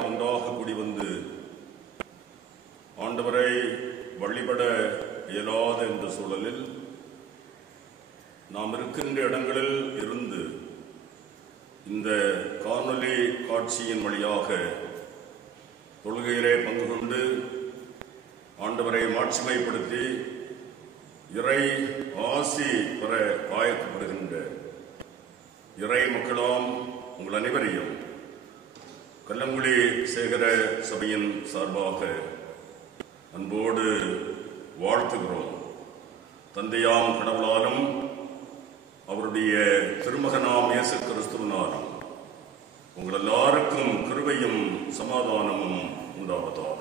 நாம் ஒன்றாக கூடி வந்து ஆண்டவரை வழிபட இயலாத இந்த சூழலில் நாம் இருக்கின்ற இடங்களில் இருந்து இந்த காணொலி காட்சியின் வழியாக தொழுகையிலே பங்கு கொண்டு ஆண்டவரை மாட்சிமைப்படுத்தி இறை ஆசி பெற ஆயத்தப்படுகின்ற இறை மக்களாம் உங்கள் அனைவரையும் கல்லங்குழி சேகர சபையின் சார்பாக அன்போடு வாழ்த்துகிறோம். தந்தையாம் கடவுளாலும் அவருடைய திருமகனாம் இயேசு கிறிஸ்துவினாலும் உங்கள் எல்லாருக்கும் கிருபையும் சமாதானமும் உண்டாவதாக.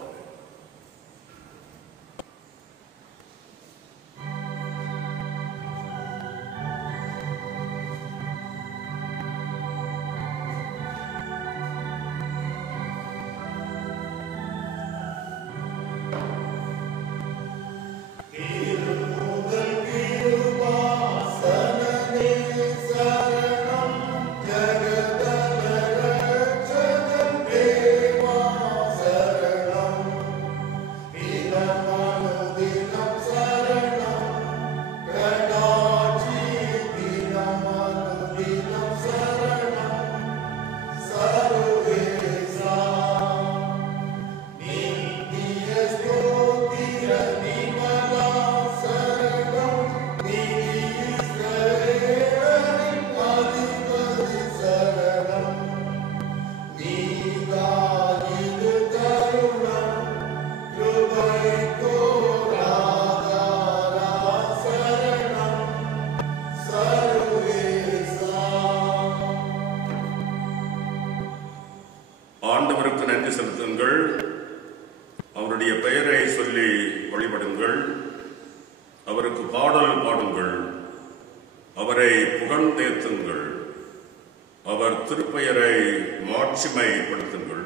ஆண்டவருக்கு நன்றி செலுத்துங்கள். அவருடைய பெயரை சொல்லி வழிபடுங்கள். அவருக்கு பாடல் பாடுங்கள். அவரை புகழ்ந்தேத்துங்கள். அவர் திருப்பெயரை மாட்சிமைப்படுத்துங்கள்.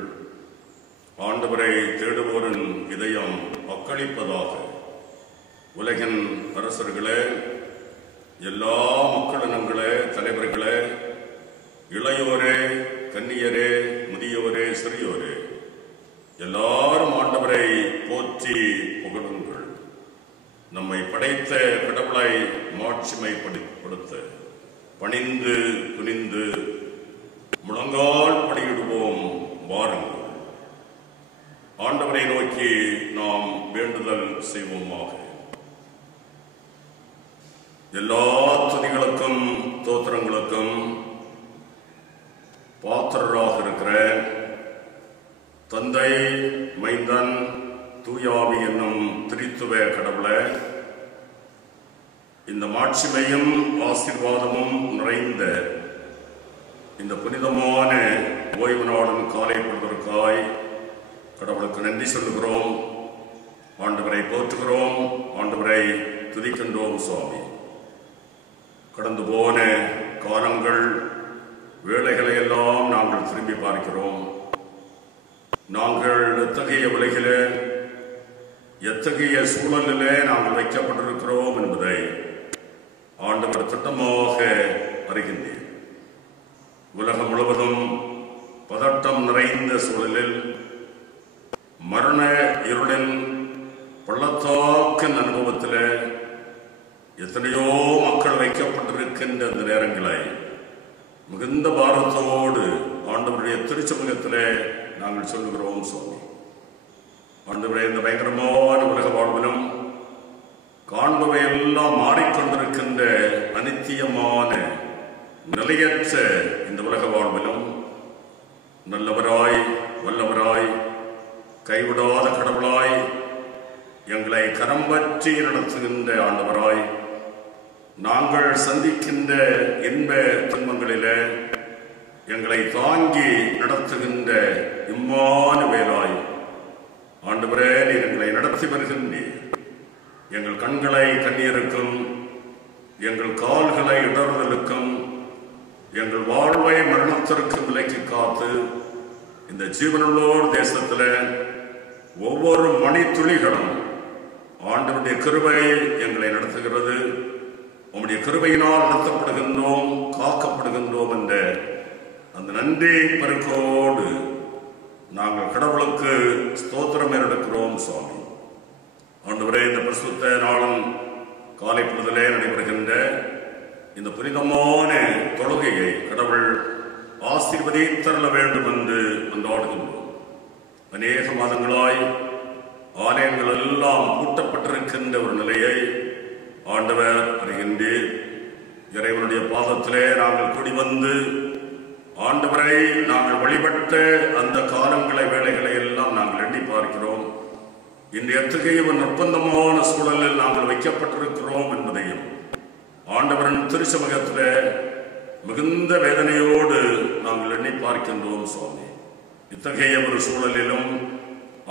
ஆண்டவரை தேடுவோரின் இதயம் அக்களிப்பதாக. உலகின் அரசர்களே, எல்லா மக்களினங்களே, தலைவர்களே, இளையோரே, கன்னியரே, முதியோரே, சிறியோரே, எல்லாரும் ஆண்டவரை போற்றி புகழுங்கள். நம்மை படைத்த கடவுளை மாட்சிமைப்படுத்த பணிந்து துணிந்து முழங்கால் படியிடுவோம் வாருங்கள். ஆண்டவரை நோக்கி நாம் வேண்டுதல் செய்வோமாக. எல்லா துதிகளுக்கும் தோத்திரங்களுக்கும் பாத்திரராக இருக்கிற தந்தை, மைந்தன், தூயாவி என்னும் திரித்துவ கடவுளே, இந்த மாட்சிமையும் ஆசீர்வாதமும் நிறைந்த இந்த புனிதமான ஓய்வு நாளின் காலை பொழுதற்காய் கடவுளுக்கு நன்றி சொல்லுகிறோம். ஆண்டவரை போற்றுகிறோம். ஆண்டவரை துதிக்கின்றோம். சுவாமி, கடந்து போன காலங்கள் வேளைகளை எல்லாம் நாங்கள் திரும்பி பார்க்கிறோம். நாங்கள் எத்தகைய உலகிலே, எத்தகைய சூழலிலே நாங்கள் வைக்கப்பட்டிருக்கிறோம் என்பதை ஆண்டவர் திட்டமாக அறிகின்றேன். உலகம் முழுவதும் பதட்டம் நிறைந்த சூழலில், மரண இருளின் பள்ளத்தாக்கின் அனுபவத்தில் எத்தனையோ மக்கள் வைக்கப்பட்டிருக்கின்ற அந்த நேரங்களை மிகுந்த பாரத்தோடு ஆண்டவருடைய திருச்சமூகத்திலே நாங்கள் சொல்லுகிறோம். சுவாமி, ஆண்டவரே, இந்த பயங்கரமான உலக வாழ்விலும் காண்பவை எல்லாம் மாறிக்கொண்டிருக்கின்ற அனித்தியமான நிலையற்ற இந்த உலக வாழ்விலும் நல்லவராய், வல்லவராய், கைவிடாத கடவுளாய், எங்களை கரம் பற்றி நடத்துகின்ற ஆண்டவராய், நாங்கள் சந்திக்கின்ற இன்ப துன்பங்களிலே எங்களை தாங்கி நடத்துகின்ற இம்மானுவேலாய் ஆண்டவரே, நீர் எங்களை நடத்தி வருகின்றீர். எங்கள் கண்களை கண்ணீருக்கும், எங்கள் கால்களை இடறுதலுக்கும், எங்கள் வாழ்வை மரணத்திற்கும் விலக்கி காத்து இந்த ஜீவனுள்ளோர் தேசத்தில் ஒவ்வொரு மணித்துளிகளும் ஆண்டவருடைய கிருபை எங்களை நடத்துகிறது. உம்முடைய கிருபையினால் நடத்தப்படுகின்றோம், காக்கப்படுகின்றோம் என்ற அந்த நன்றி பெருக்கோடு நாங்கள் கடவுளுக்கு ஸ்தோத்திரம் எடுக்கிறோம் சுவாமி. ஆண்டவரே, இந்த பிரசுத்த நாளும் காலை பொழுதிலே நடைபெறுகின்ற இந்த புனிதமான தொழுகையை கடவுள் ஆசீர்வதித்தருள வேண்டும் என்று கொண்டாடுகின்றோம். அநேக மாதங்களாய் ஆலயங்கள் எல்லாம் பூட்டப்பட்டிருக்கின்ற ஒரு நிலையை ஆண்டவர் அறிகின்றீர். இறைவனுடைய பாதத்திலே நாங்கள் கூடி வந்து ஆண்டவரை நாங்கள் வழிபட்ட அந்த காலங்களை வேலைகளை எல்லாம் நாங்கள் எண்ணி பார்க்கிறோம். இன்று எத்தகைய ஒரு நிர்பந்தமான சூழலில் நாங்கள் வைக்கப்பட்டிருக்கிறோம் என்பதையும் ஆண்டவரின் திருச்சமூகத்தில் மிகுந்த வேதனையோடு நாங்கள் எண்ணி பார்க்கின்றோம் சுவாமி. இத்தகைய ஒரு சூழலிலும்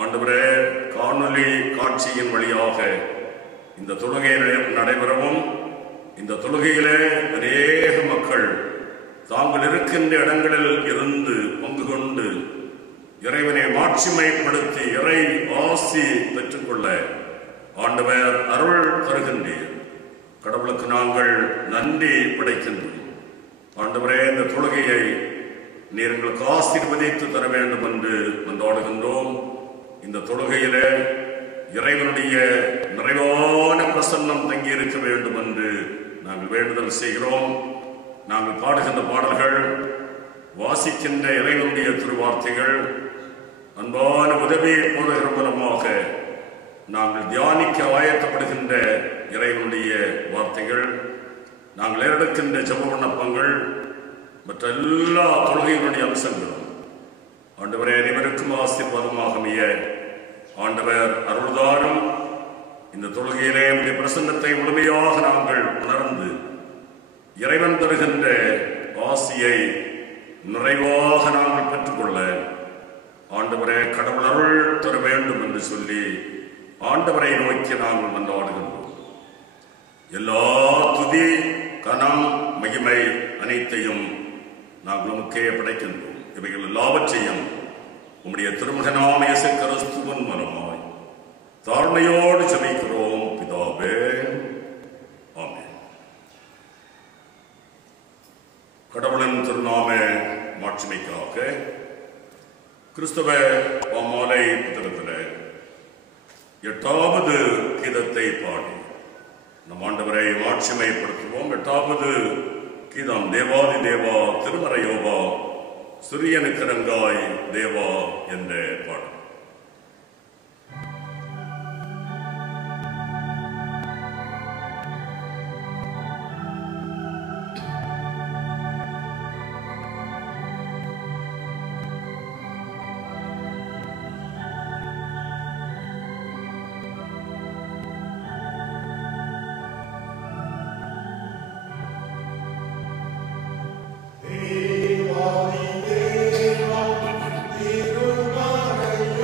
ஆண்டவரே, காணொலி காட்சியின் வழியாக இந்த தொழுகை நடைபெறவும், இந்த தொழுகையிலே அநேக மக்கள் தாங்கள் இருக்கின்ற இடங்களில் இருந்து பங்கு கொண்டு இறைவனை மாட்சிமைப்படுத்தி இறை ஆசி பெற்றுக்கொள்ள ஆண்டவர் அருள் தருகின்றீர். கடவுளுக்கு நாங்கள் நன்றி படைக்கின்றோம். ஆண்டவரே, இந்த தொழுகையை நீர் எங்களுக்கு ஆசீர்வதித்து தர வேண்டும் என்று கொண்டாடுகின்றோம். இந்த தொழுகையிலே இறைவனுடைய நிறைவான பிரசன்னம் தங்கி இருக்க வேண்டும் என்று நாங்கள் வேண்டுதல் செய்கிறோம். நாங்கள் பாடுகின்ற பாடல்கள், வாசிக்கின்ற இறைவனுடைய திருவார்த்தைகள், அன்பான உதவி போடுகிற மூலமாக நாங்கள் தியானிக்க ஆயத்தப்படுகின்ற இறைவனுடைய வார்த்தைகள், நாங்கள் ஏறெடுக்கின்ற ஜெப விண்ணப்பங்கள், மற்ற எல்லா தொழுகைகளுடைய அம்சங்களும் ஆண்டவரே அனைவருக்கும் ஆசீர்வாதமாக அமைய ஆண்டவர் அருள்தாரும். இந்த தொழுகையிலே நம்முடைய பிரசன்னத்தை முழுமையாக நாங்கள் உணர்ந்து இறைவன் தருகின்ற ஆசியை நிறைவாக நாங்கள் பெற்றுக்கொள்ள ஆண்டவரே கடவுள் அருள் தர வேண்டும் என்று சொல்லி ஆண்டவரை நோக்கி நாங்கள் மன்றாடுகின்றோம். எல்லா துதி, கனம், மகிமை அனைத்தையும் நாங்கள் உமக்கே படைக்கின்றோம். இவைகள் எல்லாவற்றையும் உம்முடைய திருமகனாம் இயேசு கிறிஸ்துவின் மூலமாய் தாழ்மையோடு ஜெபிக்கிறோம் பிதாவே, ஆமென். கடவுளின் திருநாம மாட்சிமைக்காக கிறிஸ்தவ மாலை புத்தகத்தில் 8வது கீதத்தை பாடி நம் ஆண்டவரை மாட்சிமைப்படுத்துவோம். 8வது கீதம் தேவாதி தேவா திருமறையோவா சிறியனுக்கிறங்காய் தேவா என்ற பாடல். Dewa, Dewa, Dewa,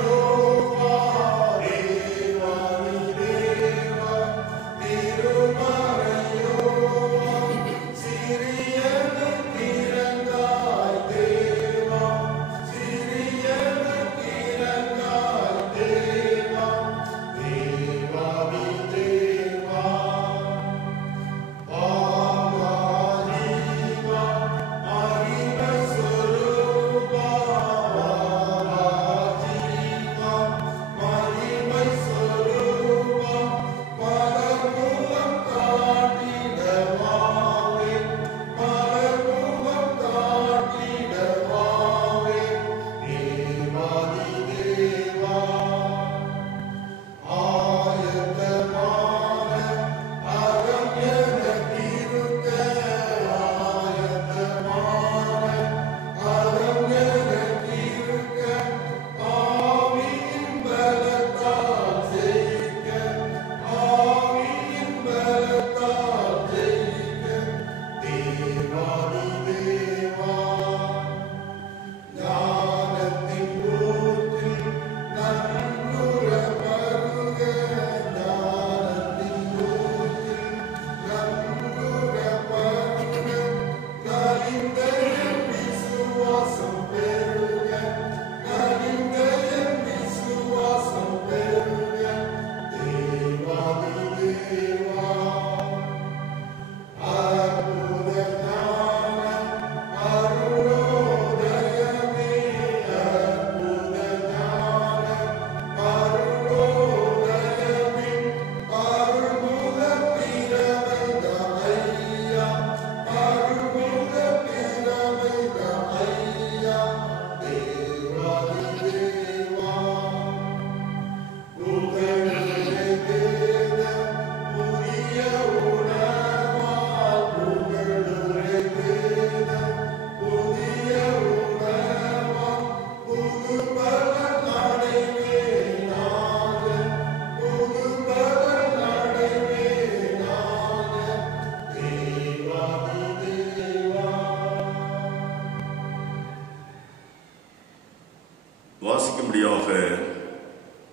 வாசிக்கும்படியாக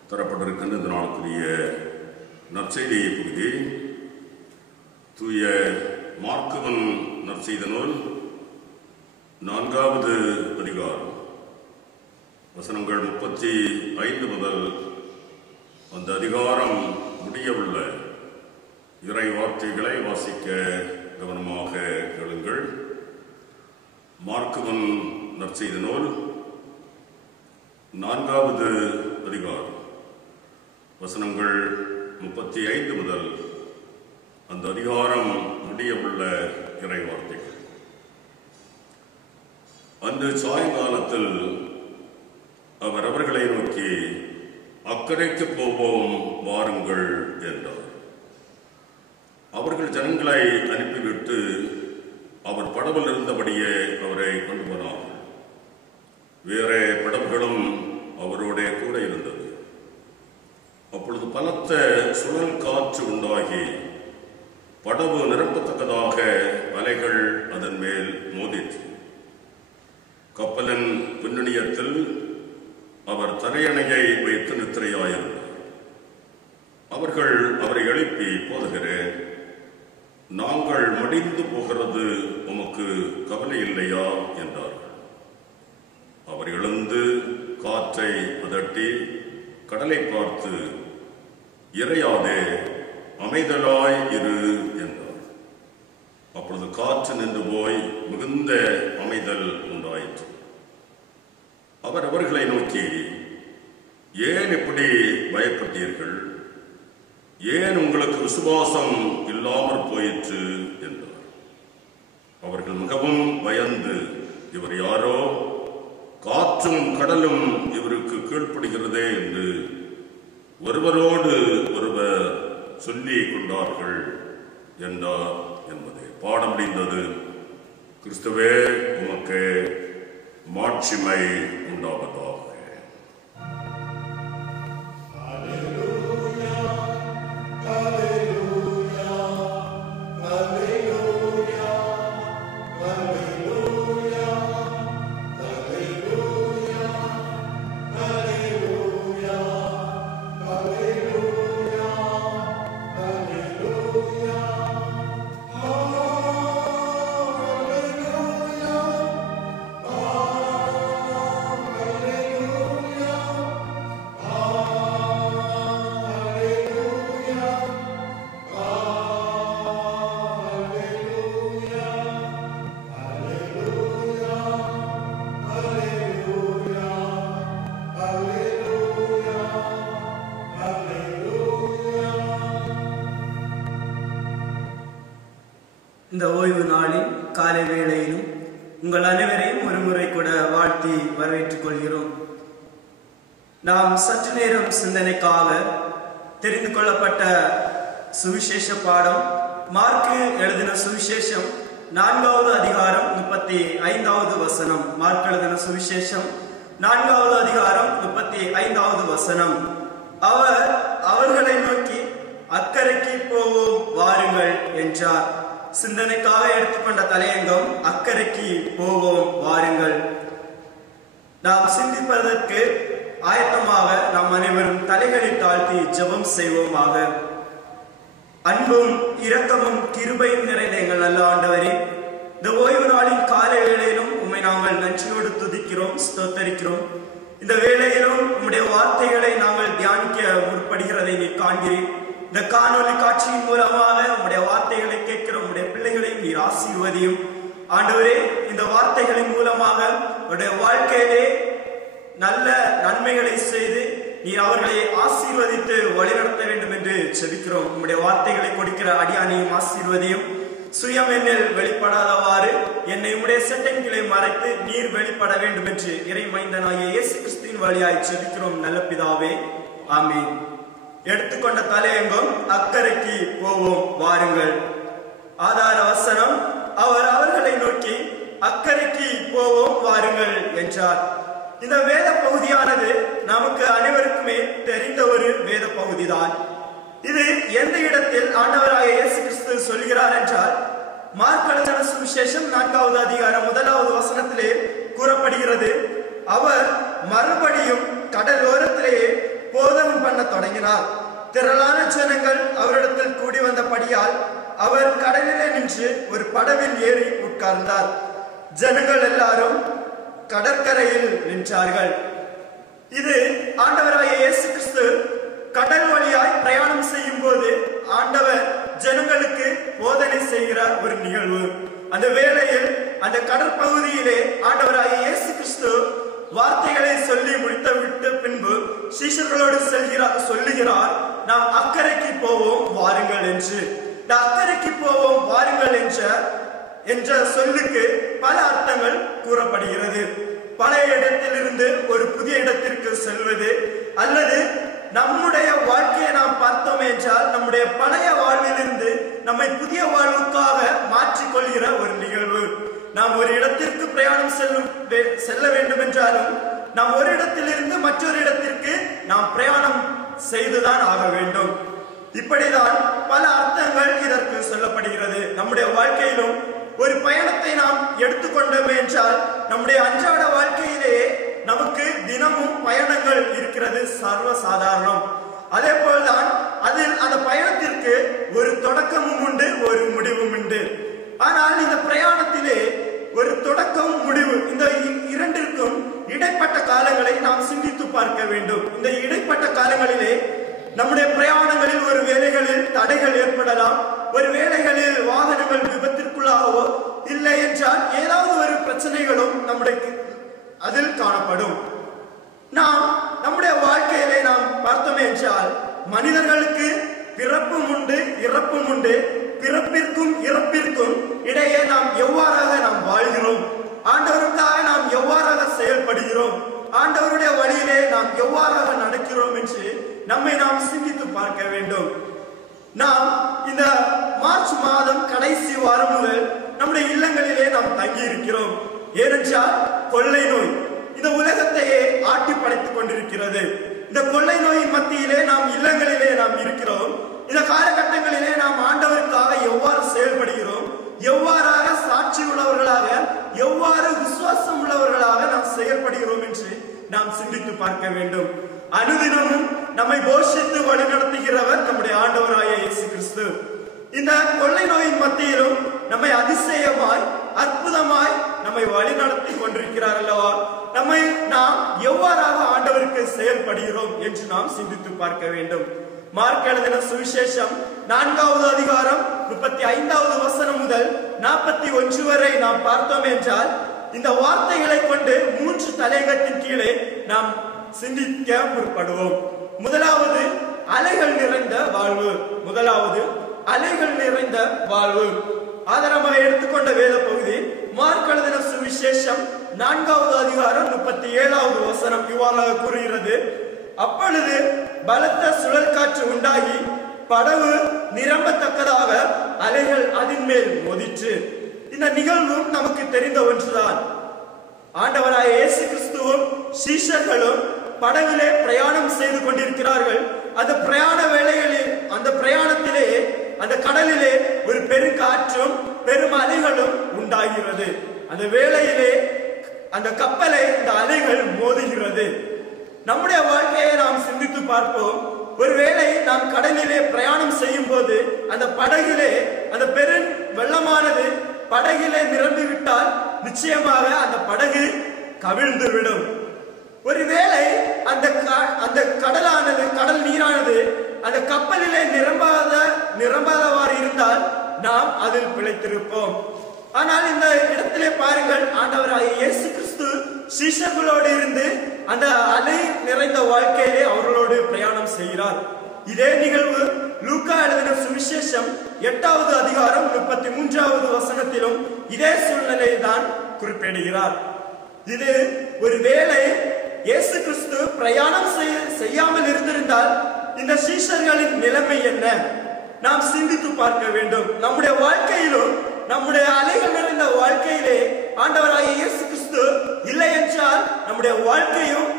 தரப்பட்டிருக்கின்ற இந்த நாளுக்குரிய நற்செய்தி பகுதி தூய மார்க்குவன் நற்செய்தி நூல் 4வது அதிகாரம் வசனங்கள் 35 முதல் அந்த அதிகாரம் முடியவுள்ள இறை வார்த்தைகளை வாசிக்க கவனமாக கேளுங்கள். மார்க்குவன் நற்செய்தி நூல் 4வது அதிகாரம் வசனங்கள் 35 முதல் அந்த அதிகாரம் முடியவுள்ள இறை வார்த்தைகள். அன்று சாயங்காலத்தில் அவர் அவர்களை நோக்கி, அக்கறைக்கு போவோம் வாருங்கள் என்றார். அவர்கள் ஜனங்களை அனுப்பிவிட்டு அவர் படவில் இருந்தபடியே அவரை கொண்டு போனார்கள். வேற படகுகளும் அவரோட கூட இருந்தது. அப்பொழுது பலத்த சுழல் காற்று உண்டாகி படகு நிரப்பத்தக்கதாக அலைகள் அதன் மேல் மோதிற்று. கப்பலின் பின்னணியத்தில் அவர் தரையணையை வைத்து நித்திரையாயிருந்தார். அவர்கள் அவரை எழுப்பி, போதகரே, நாங்கள் மடிந்து போகிறது உமக்கு கவலை இல்லையா என்றார்கள். அவர் எழுந்து காற்றை அதட்டி கடலை பார்த்து, இறையாதே, அமைதலாய் இரு என்றார். அப்பொழுது காற்று நின்று போய் மிகுந்த அமைதல் உண்டாயிற்று. அவர் அவர்களை நோக்கி, ஏன் இப்படி பயப்பட்டீர்கள்? ஏன் உங்களுக்கு விசுவாசம் இல்லாமற் போயிற்று என்றார். அவர்கள் மிகவும் பயந்து, இவர் யாரோ, காற்றும் கடலும் இவருக்கு கீழ்ப்படுகிறதே என்று ஒருவரோடு ஒருவர் சொல்லிக் கொண்டார்கள் என்றார் என்பதே. பாடம் முடிந்தது. கிறிஸ்துவே உமக்கு மாட்சிமை உண்டாவதாக. இந்த ஓய்வு நாளில் காலை வேளையிலும் உங்கள் அனைவரையும் ஒரு முறை கூட வாழ்த்தி வரவேற்றுக் கொள்கிறோம். நாம் சற்று நேரம் சிந்தனைக்காக தெரிந்து கொள்ளப்பட்ட சுவிசேஷ பாடம் மார்க்கு எழுதின சுவிசேஷம் 4வது அதிகாரம் 35வது வசனம். மார்க் எழுதின சுவிசேஷம் 4வது அதிகாரம் 35வது வசனம். அவர் அவர்களை நோக்கி, அக்கறைக்கு போவோம் வாருங்கள் என்றார். சிந்தனைக்காக எடுத்துக்கொண்ட தலையங்கம் அக்கறைக்கு போவோம் வாருங்கள். நாம் சிந்திப்பதற்கு ஆயத்தமாக நாம் அனைவரும் தலைகளை தாழ்த்தி ஜெபம் செய்வோமாக. அன்பும் இரக்கமும் கிருபையும் நிறைந்த எங்கள் நல்ல ஆண்டவரே, இந்த ஓய்வு நாளின் காலை வேளையிலும் உம்மை நாங்கள் நன்றியோடு துதிக்கிறோம், ஸ்தோத்தரிக்கிறோம். இந்த வேளையிலும் உம்முடைய வார்த்தைகளை நாங்கள் தியானிக்க முற்படுகிறதை நீ காண்கிறீர். இந்த காணொலி காட்சியின் மூலமாக உம்முடைய வார்த்தைகளை கேட்கிற உம்முடைய பிள்ளைகளை நீர் ஆசீர்வதியும். ஆண்டவரே, இந்த வார்த்தைகளின் மூலமாக உடைய வாழ்க்கையிலே நல்ல நன்மைகளை செய்து நீர் அவர்களை ஆசீர்வதித்து வழிநடத்த வேண்டும் என்று செபிக்கிறோம். உம்முடைய வார்த்தைகளை கொடுக்கிற அடியானையும் ஆசீர்வதியும். சுயம் என்னில் வெளிப்படாதவாறு என்னை உம்முடைய செட்டைகளை மறைத்து நீர் வெளிப்பட வேண்டும் என்று இறை மைந்தனாகிய இயேசு கிறிஸ்துவின் வழியாய் செபிக்கிறோம் நல்ல பிதாவே, ஆமென். எடுத்துக்கொண்ட தலையங்கம் அக்கறைக்கு போவோம் வாருங்கள். ஆதார வசனம், அவர் அவர்களை நோக்கி அக்கறைக்கு போவோம் வாருங்கள் என்றார். இந்த வேத பகுதியானது நமக்கு அனைவருக்குமே தெரிந்த ஒரு வேத பகுதிதான். இது எந்த இடத்தில் ஆண்டவராகிய இயேசு கிறிஸ்து சொல்கிறார் என்றால், மார்க் எழுதின சுவிசேஷம் 4வது அதிகாரம் 1வது வசனத்திலே கூறப்படுகிறது, அவர் மறுபடியும் கடல் ஓரத்திலேயே போதகம் பண்ண தொடங்கினார். திரளான ஜனங்கள் அவரிடத்தில் கூடி வந்தபடியால் அவர் கடலிலே நின்று ஒரு படவில் ஏறி உட்கார்ந்தார். ஜனங்கள் எல்லாரும் கடற்கரையில் நின்றார்கள். இது ஆண்டவராகிய இயேசு கிறிஸ்து கடல் வழியாய் பிரயாணம் செய்யும் போது ஆண்டவர் ஜனங்களுக்கு போதனை செய்கிற ஒரு நிகழ்வு. அந்த வேளையில் அந்த கடற்பகுதியிலே ஆண்டவராகிய இயேசு கிறிஸ்து வார்த்தைகளை சொல்லி முடித்துவிட்டு பின்பு சீஷர்களோடு சொல்லுகிறார், நாம் அக்கறைக்கு போவோம் வாருங்கள் என்று. அக்கறைக்கு போவோம் வாருங்கள் என்ற சொல்லுக்கு பல அர்த்தங்கள் கூறப்படுகிறது. பழைய இடத்திலிருந்து ஒரு புதிய இடத்திற்கு செல்வது, அல்லது நம்முடைய வாழ்க்கையை நாம் பார்த்தோம் என்றால் நம்முடைய பழைய வாழ்விலிருந்து நம்மை புதிய வாழ்வுக்காக மாற்றிக்கொள்கிற ஒரு நிகழ்வு. நாம் ஒரு இடத்திற்கு பிரயாணம் செல்ல வேண்டும் என்றாலும் நாம் ஒரு இடத்திலிருந்து மற்றொரு இடத்திற்கு நாம் பிரயாணம் செய்துதான் ஆக வேண்டும். இப்படிதான் பல அர்த்தங்கள் இதற்கு சொல்லப்படுகிறது. நம்முடைய வாழ்க்கையிலும் ஒரு பயணத்தை நாம் எடுத்துக்கொண்டோம் என்றால் நம்முடைய அன்றாட வாழ்க்கையிலே நமக்கு தினமும் பயணங்கள் இருக்கிறது, சர்வ சாதாரணம். அதே போல்தான் அதில் அந்த பயணத்திற்கு ஒரு தொடக்கமும் உண்டு, ஒரு முடிவும் உண்டு. ஆனால் இந்த பிரயாணத்திலே ஒரு தொடக்கம் முடிவு, இந்த இரண்டிற்கும் இடைப்பட்ட காலங்களை நாம் சிந்தித்து பார்க்க வேண்டும். இந்த இடைப்பட்ட காலங்களிலே நம்முடைய பிரயாணங்களில் ஒரு வேளைகளில் தடைகள் ஏற்படலாம், ஒரு வேளைகளில் வாகனங்கள் விபத்திற்குள்ளாகவோ இல்லை என்றால் ஏதாவது ஒரு பிரச்சனைகளும் நம்முடைய அதில் காணப்படும். நாம் நம்முடைய வாழ்க்கையிலே நாம் பார்த்தோம் என்றால் மனிதர்களுக்கு பிறப்பும் உண்டு, இறப்பும் உண்டு. பிறப்பிற்கும் இறப்பிற்கும் இடையே நாம் எவ்வாறாக நாம் வாழ்கிறோம், ஆண்டவருக்காக நாம் எவ்வாறாக செயல்படுகிறோம், ஆண்டவருடைய வழியிலே நாம் எவ்வாறாக நடக்கிறோம் என்று நம்மை நாம் சிந்தித்து பார்க்க வேண்டும். நாம் இந்த மார்ச் மாதம் கடைசி வாரம் முதல் நம்முடைய இல்லங்களிலே நாம் தங்கி இருக்கிறோம். ஏனென்றால் கொள்ளை நோய் இந்த உலகத்தையே ஆட்டி படைத்துக் கொண்டிருக்கிறது. இந்த கொள்ளை நோயின் மத்தியிலே நாம் இல்லங்களிலே நாம் இருக்கிறோம். இந்த காலகட்டங்களிலே நாம் ஆண்டவருக்காக எவ்வாறு செயல்படுகிறோம், எவ்வாறாக சாட்சி உள்ளவர்களாக, எவ்வாறு விசுவாசம் உள்ளவர்களாக நாம் செயல்படுகிறோம் என்று நாம் சிந்தித்து பார்க்க வேண்டும். அனுதினமும் நம்மை போஷித்து வழிநடத்துகிறவர் நம்முடைய ஆண்டவராகிய இயேசு கிறிஸ்து. இந்த கொள்ளை நோயின் மத்தியிலும் நம்மை அதிசயமாய் அற்புதமாய் நம்மை வழிநடத்தி கொண்டிருக்கிறார் அல்லவா? நாம் எவ்வாறாக ஆண்டவருக்கு செயல்படுகிறோம் என்று நாம் சிந்தித்து பார்க்க வேண்டும். மார்க் எழுதின சுவிசேஷம் 4வது அதிகாரம் 35வது வசனம் முதல் 41 வரை நாம் பார்த்தோம் என்றால் இந்த வார்த்தைகளை கொண்டு 3 தலையங்கத்தின் கீழே நாம் சிந்திக்க முற்படுவோம். முதலாவது அலைகள் நிறைந்த வாழ்வு. அலைகள் நிறைந்த வாழ்வு ஆதாரமாக எடுத்துக்கொண்ட வேத பகுதி மார்க் எழுதின சுவிசேஷம் 4வது அதிகாரம் 37வது வசனம் இவ்வாறாக கூறுகிறது, அப்பொழுது பலத்த சுழல் காற்று உண்டாகி படகு நிரம்பத்தக்கதாக அலைகள் அதன் மேல் மோதிற்று. இந்த நிகழ்வும் நமக்கு தெரிந்த ஒன்றுதான். ஆண்டவராய இயேசு கிறிஸ்துவும் சீஷர்களும் படகிலே பிரயாணம் செய்து கொண்டிருக்கிறார்கள். அந்த பிரயாண வேளைகளில் அந்த பிரயாணத்திலே அந்த கடலிலே ஒரு பெருங்காற்றும் பெரும் அலைகளும் உண்டாகிறது. அந்த வேளையிலே அந்த கப்பலை இந்த அலைகள் மோதுகிறது. நம்முடைய வாழ்க்கையை நாம் சிந்தித்து பார்ப்போம். ஒருவேளை நாம் கடலிலே பிரயாணம் செய்யும் போது அந்த படகிலே அந்த பெரும் வெள்ளமானது படகிலே நிரம்பிவிட்டால் நிச்சயமாக அந்த படகு கவிழ்ந்துவிடும். ஒருவேளை அந்த கடல் நீரானது அந்த கப்பலிலே நிரம்பாதவாறு இருந்தால் நாம் அதில் பிழைத்திருப்போம். ஆனால் இந்த இடத்திலே பாருங்கள், ஆண்டவராகிய இயேசு கிறிஸ்து சீஷர்களோடு இருந்து அந்த அலை நிறைந்த வாழ்க்கையிலே அவர்களோடு பிரயாணம் செய்கிறார். இதே நிகழ்வு லூக்கா எழுதின சுவிசேஷம் 8வது அதிகாரம் 33வது வசனத்திலும் இதே சூழ்நிலையை தான் குறிப்பிடுகிறார். இது ஒருவேளை இயேசு கிறிஸ்து பிரயாணம் செய்யாமல் இருந்திருந்தால் இந்த சீஷர்களின் நிலைமை என்ன நாம் சிந்தித்து பார்க்க வேண்டும். நம்முடைய வாழ்க்கையிலும் நம்முடைய அலைகள் நிறைந்த வாழ்க்கையிலே ஆண்டவராகிய இயேசு கிறிஸ்து இல்லை என்றால் நம்முடைய வாழ்க்கையும்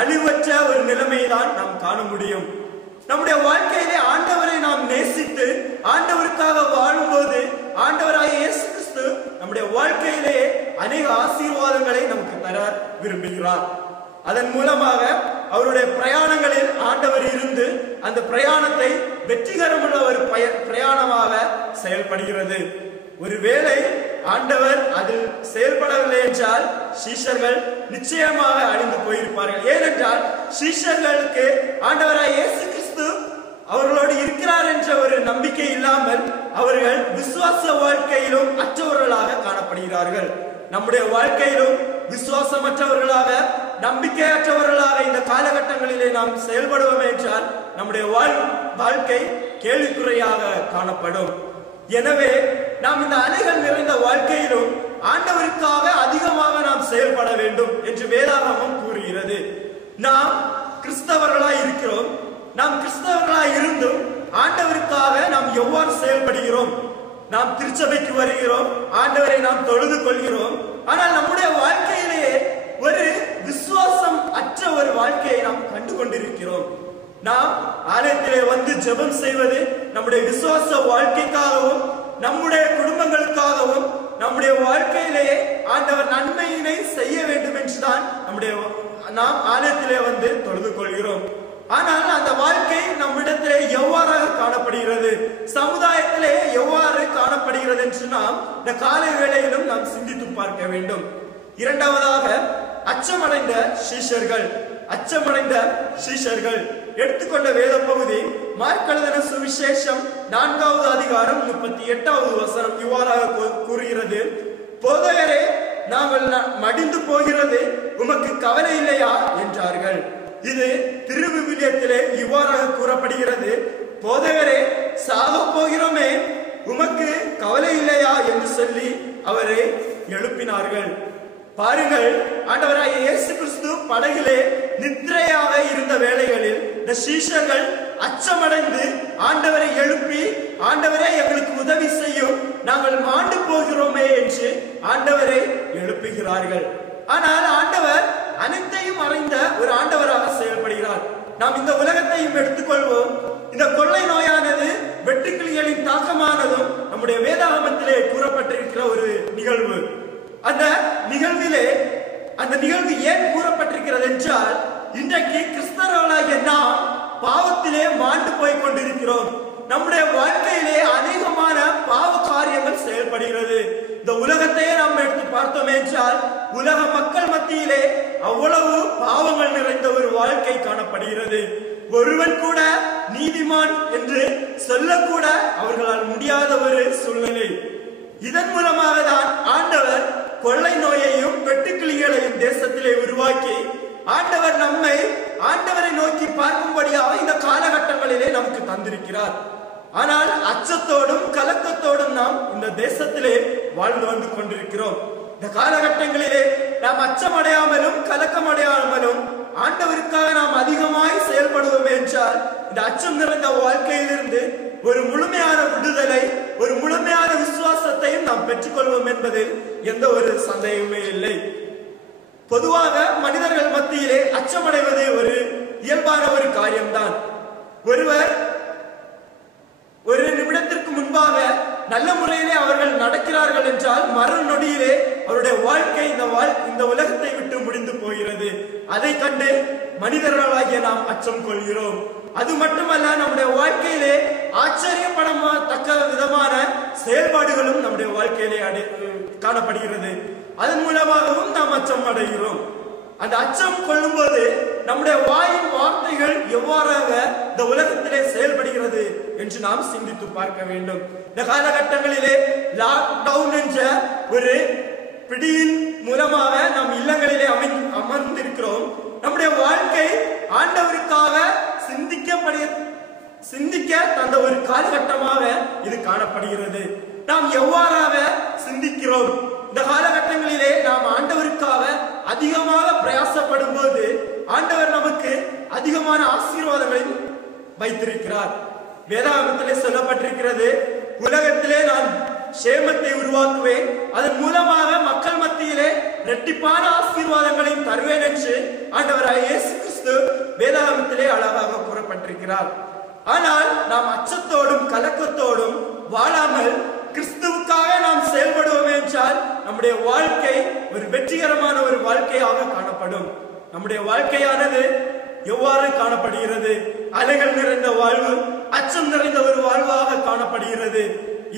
அழிவற்ற ஒரு நிலைமையை தான் நாம் காண முடியும். நம்முடைய வாழ்க்கையிலே ஆண்டவரை நாம் நேசித்து ஆண்டவருக்காக வாழும்போது ஆண்டவராகிய இயேசு கிறிஸ்து நம்முடைய வாழ்க்கையிலே அநேக ஆசீர்வாதங்களை நமக்கு தர விரும்புகிறார். அதன் மூலமாக அவருடைய பிரயாணங்களில் ஆண்டவர் இருந்து அந்த பிரயாணத்தை வெற்றிகரமுள்ள ஒரு பிரயாணமாக செயல்படுகிறது. ஒருவேளை ஆண்டவர் அதில் செயல்படவில்லை என்றால் சீஷர்கள் நிச்சயமாக அழிந்து போயிருப்பார்கள். ஏனென்றால் சீஷர்களுக்கு ஆண்டவராய் இயேசு கிறிஸ்து அவர்களோடு இருக்கிறார் என்ற ஒரு நம்பிக்கை இல்லாமல் அவர்கள் விசுவாச வாழ்க்கையிலும் அற்றவர்களாக காணப்படுகிறார்கள். நம்முடைய வாழ்க்கையிலும் விசுவாசமற்றவர்களாக, நம்பிக்கையற்றவர்களாக இந்த காலகட்டங்களிலே நாம் செயல்படுவோம் என்றால் நம்முடைய வாழ்க்கை கேள்விக்குறையாக காணப்படும். எனவே நாம் இந்த அலைகள் நிறைந்த வாழ்க்கையிலும் ஆண்டவருக்காக அதிகமாக நாம் செயல்பட வேண்டும் என்று வேதாகமம் கூறுகிறது. நாம் கிறிஸ்தவர்களாய் இருக்கிறோம். நாம் கிறிஸ்தவர்களாய் இருந்தும் ஆண்டவருக்காக நாம் எவ்வாறு செயல்படுகிறோம்? நாம் திருச்சபைக்கு வருகிறோம், ஆண்டவரை நாம் தொழுது கொள்கிறோம். ஆனால் நம்முடைய வாழ்க்கையிலேயே ஒரு விசுவாசம் அற்ற ஒரு வாழ்க்கையை நாம் கண்டு கொண்டிருக்கிறோம். நாம் ஆலயத்திலே வந்து ஜெபம் செய்வது நம்முடைய விசுவாச வாழ்க்கைக்காகவும் நம்முடைய குடும்பங்களுக்காகவும் நம்முடைய வாழ்க்கையிலேயே ஆண்டவர் நன்மையினை செய்ய வேண்டும் என்றுதான் நாம் ஆலயத்திலே வந்து தொழுது கொள்கிறோம். ஆனால் அந்த வாழ்க்கை நம்மிடத்திலே எவ்வாறாக காணப்படுகிறது, சமுதாயத்திலே எவ்வாறு காணப்படுகிறது என்று நாம் இந்த காலை வேளையிலும் நாம் சிந்தித்து பார்க்க வேண்டும். இரண்டாவதாக அச்சமடைந்த சீஷர்கள் எடுத்துக்கொண்ட வேத பகுதி மார்க் எழுதின சுவிசேஷம் 4வது அதிகாரம் 38வது வசனம் இவ்வாறாக கூறுகிறது. போதகரே, நாங்கள் மடிந்து போகிறது உமக்கு கவலை இல்லையா என்றார்கள். இது திருவிவிலியத்திலே இவ்வாறாக கூறப்படுகிறது. போதகரே, சாக போகிறோமே, உமக்கு கவலை இல்லையா என்று சொல்லி அவரை எழுப்பினார்கள். பாருங்கள், ஆண்டவராகிய இயேசு கிறிஸ்து படகிலே நித்திரையாக இருந்த வேளைகளில் இந்த சீஷர்கள் அச்சமடைந்து ஆண்டவரை எழுப்பி, ஆண்டவரே எங்களுக்கு உதவி செய்யும், நாங்கள் மாண்டு போகிறோமே என்று ஆண்டவரை எழுப்புகிறார்கள். ஆனால் ஆண்டவர் அனைத்தையும் அறிந்த ஒரு ஆண்டவராக செயல்படுகிறார். நாம் இந்த உலகத்தையும் எடுத்துக்கொள்வோம். இந்த கொள்ளை நோயானது வெட்டுக்கிளிகளின் தாக்கமானதும் நம்முடைய வேதாகமத்திலே கூறப்பட்டிருக்கிற ஒரு நிகழ்வு. அந்த நிகழ்வு ஏன் கூறப்பட்டிருக்கிறது என்றால், இன்றைக்கு கிறிஸ்தவர்களாகிய நாம் பாவத்திலே மாண்டு போய் கொண்டிருக்கிறோம். நம்முடைய வாழ்க்கையிலே அநேகமான பாவ காரியங்கள் செயல்படுகிறது. இந்த உலகத்தையே நாம் எடுத்து பார்த்தோம் என்றால் உலக மக்கள் மத்தியிலே அவ்வளவு பாவங்கள் நிறைந்த ஒரு வாழ்க்கை காணப்படுகிறது. ஒருவன் கூட நீதிமான் என்று சொல்லக்கூட அவர்களால் முடியாத ஒரு சூழ்நிலை. இதன் மூலமாக தான் ஆண்டவர் கொள்ளை நோயையும் வெட்டுக்கிளிகளையும் தேசத்திலே உருவாக்கி ஆண்டவர் நம்மை ஆண்டவரை நோக்கி பார்க்கும்படியாக இந்த காலகட்டங்களிலே நமக்கு தந்திருக்கிறார். ஆனால் அச்சத்தோடும் கலக்கத்தோடும் நாம் இந்த தேசத்திலே வாழ்ந்து வந்து கொண்டிருக்கிறோம். இந்த காலகட்டங்களிலே நாம் அச்சமடையாமலும் கலக்கமடையாமலும் ஆண்டவருக்காக நாம் அதிகமாய் செயல்படுவோம் என்றால் இந்த அச்சம் நிறைந்த வாழ்க்கையிலிருந்து ஒரு முழுமையான விடுதலை, ஒரு முழுமையான விசுவாசத்தையும் நாம் பெற்றுக்கொள்வோம் என்பதில் எந்த ஒரு சந்தேகமே இல்லை. பொதுவாக மனிதர்கள் மத்தியிலே அச்சமடைவது ஒரு இயல்பான ஒரு காரியம்தான். ஒருவர் ஒரு நிமிடத்திற்கு முன்பாக நல்ல முறையிலே அவர்கள் நடக்கிறார்கள் என்றால் மறு நொடியிலே அவருடைய வாழ்க்கை இந்த உலகத்தை விட்டு முடிந்து போகிறது. அதை கண்டு மனிதர்களாகிய நாம் அச்சம் கொள்கிறோம். அது மட்டுமல்ல, நம்முடைய வாழ்க்கையிலே ஆச்சரியப்படத்தக்க விதமான செயல்பாடுகளும் நம்முடைய வாழ்க்கையிலே காணப்படுகிறது. அதன் மூலமாகவும் நாம் அச்சம் அடைகிறோம். அந்த அச்சம் கொள்ளும்போது நம்முடைய வாயின் வார்த்தைகள் எவ்வாறாக இந்த உலகத்திலே செயல்படுகிறது என்று நாம் சிந்தித்து பார்க்க வேண்டும். இந்த காலகட்டங்களிலே லாக்டவுன் என்ற ஒரு பிடியின் மூலமாக நாம் இல்லங்களிலே அமர்ந்திருக்கிறோம். நம்முடைய வாழ்க்கை ஆண்டவருக்காக சிந்திக்க தந்த ஒரு காலகட்டமாக இது காணப்படுகிறது. நாம் எவ்வாறாக சிந்திக்கிறோம்? இந்த காலகட்டங்களிலே நாம் ஆண்டவருக்காக அதிகமாக பிரயாசப்படும் போது ஆண்டவர் நமக்கு அதிகமான ஆசீர்வாதங்களை வைத்திருக்கிறார். வேதாகமத்திலே சொல்லப்பட்டிருக்கிறது, உலகத்திலே நான் சேமத்தை உருவாக்குவேன், அதன் மூலமாக மக்கள் மத்தியிலே இரட்டிப்பான ஆசீர்வாதங்களையும் தருவேன் என்று ஆண்டவராகிய இயேசு கிறிஸ்து வேதாகமத்திலே அழகாக கூறப்பட்டிருக்கிறார். ஆனால் நாம் அச்சத்தோடும் கலக்கத்தோடும் வாழாமல் கிறிஸ்துவுக்காக நாம் செயல்படுவோம் என்றால் நம்முடைய வாழ்க்கை ஒரு வெற்றிகரமான ஒரு வாழ்க்கையாக காணப்படும். நம்முடைய வாழ்க்கையானது எவ்வாறு காணப்படுகிறது? அலைகள் நிறைந்த வாழ்வு, அச்சம் நிறைந்த ஒரு வாழ்வாக காணப்படுகிறது.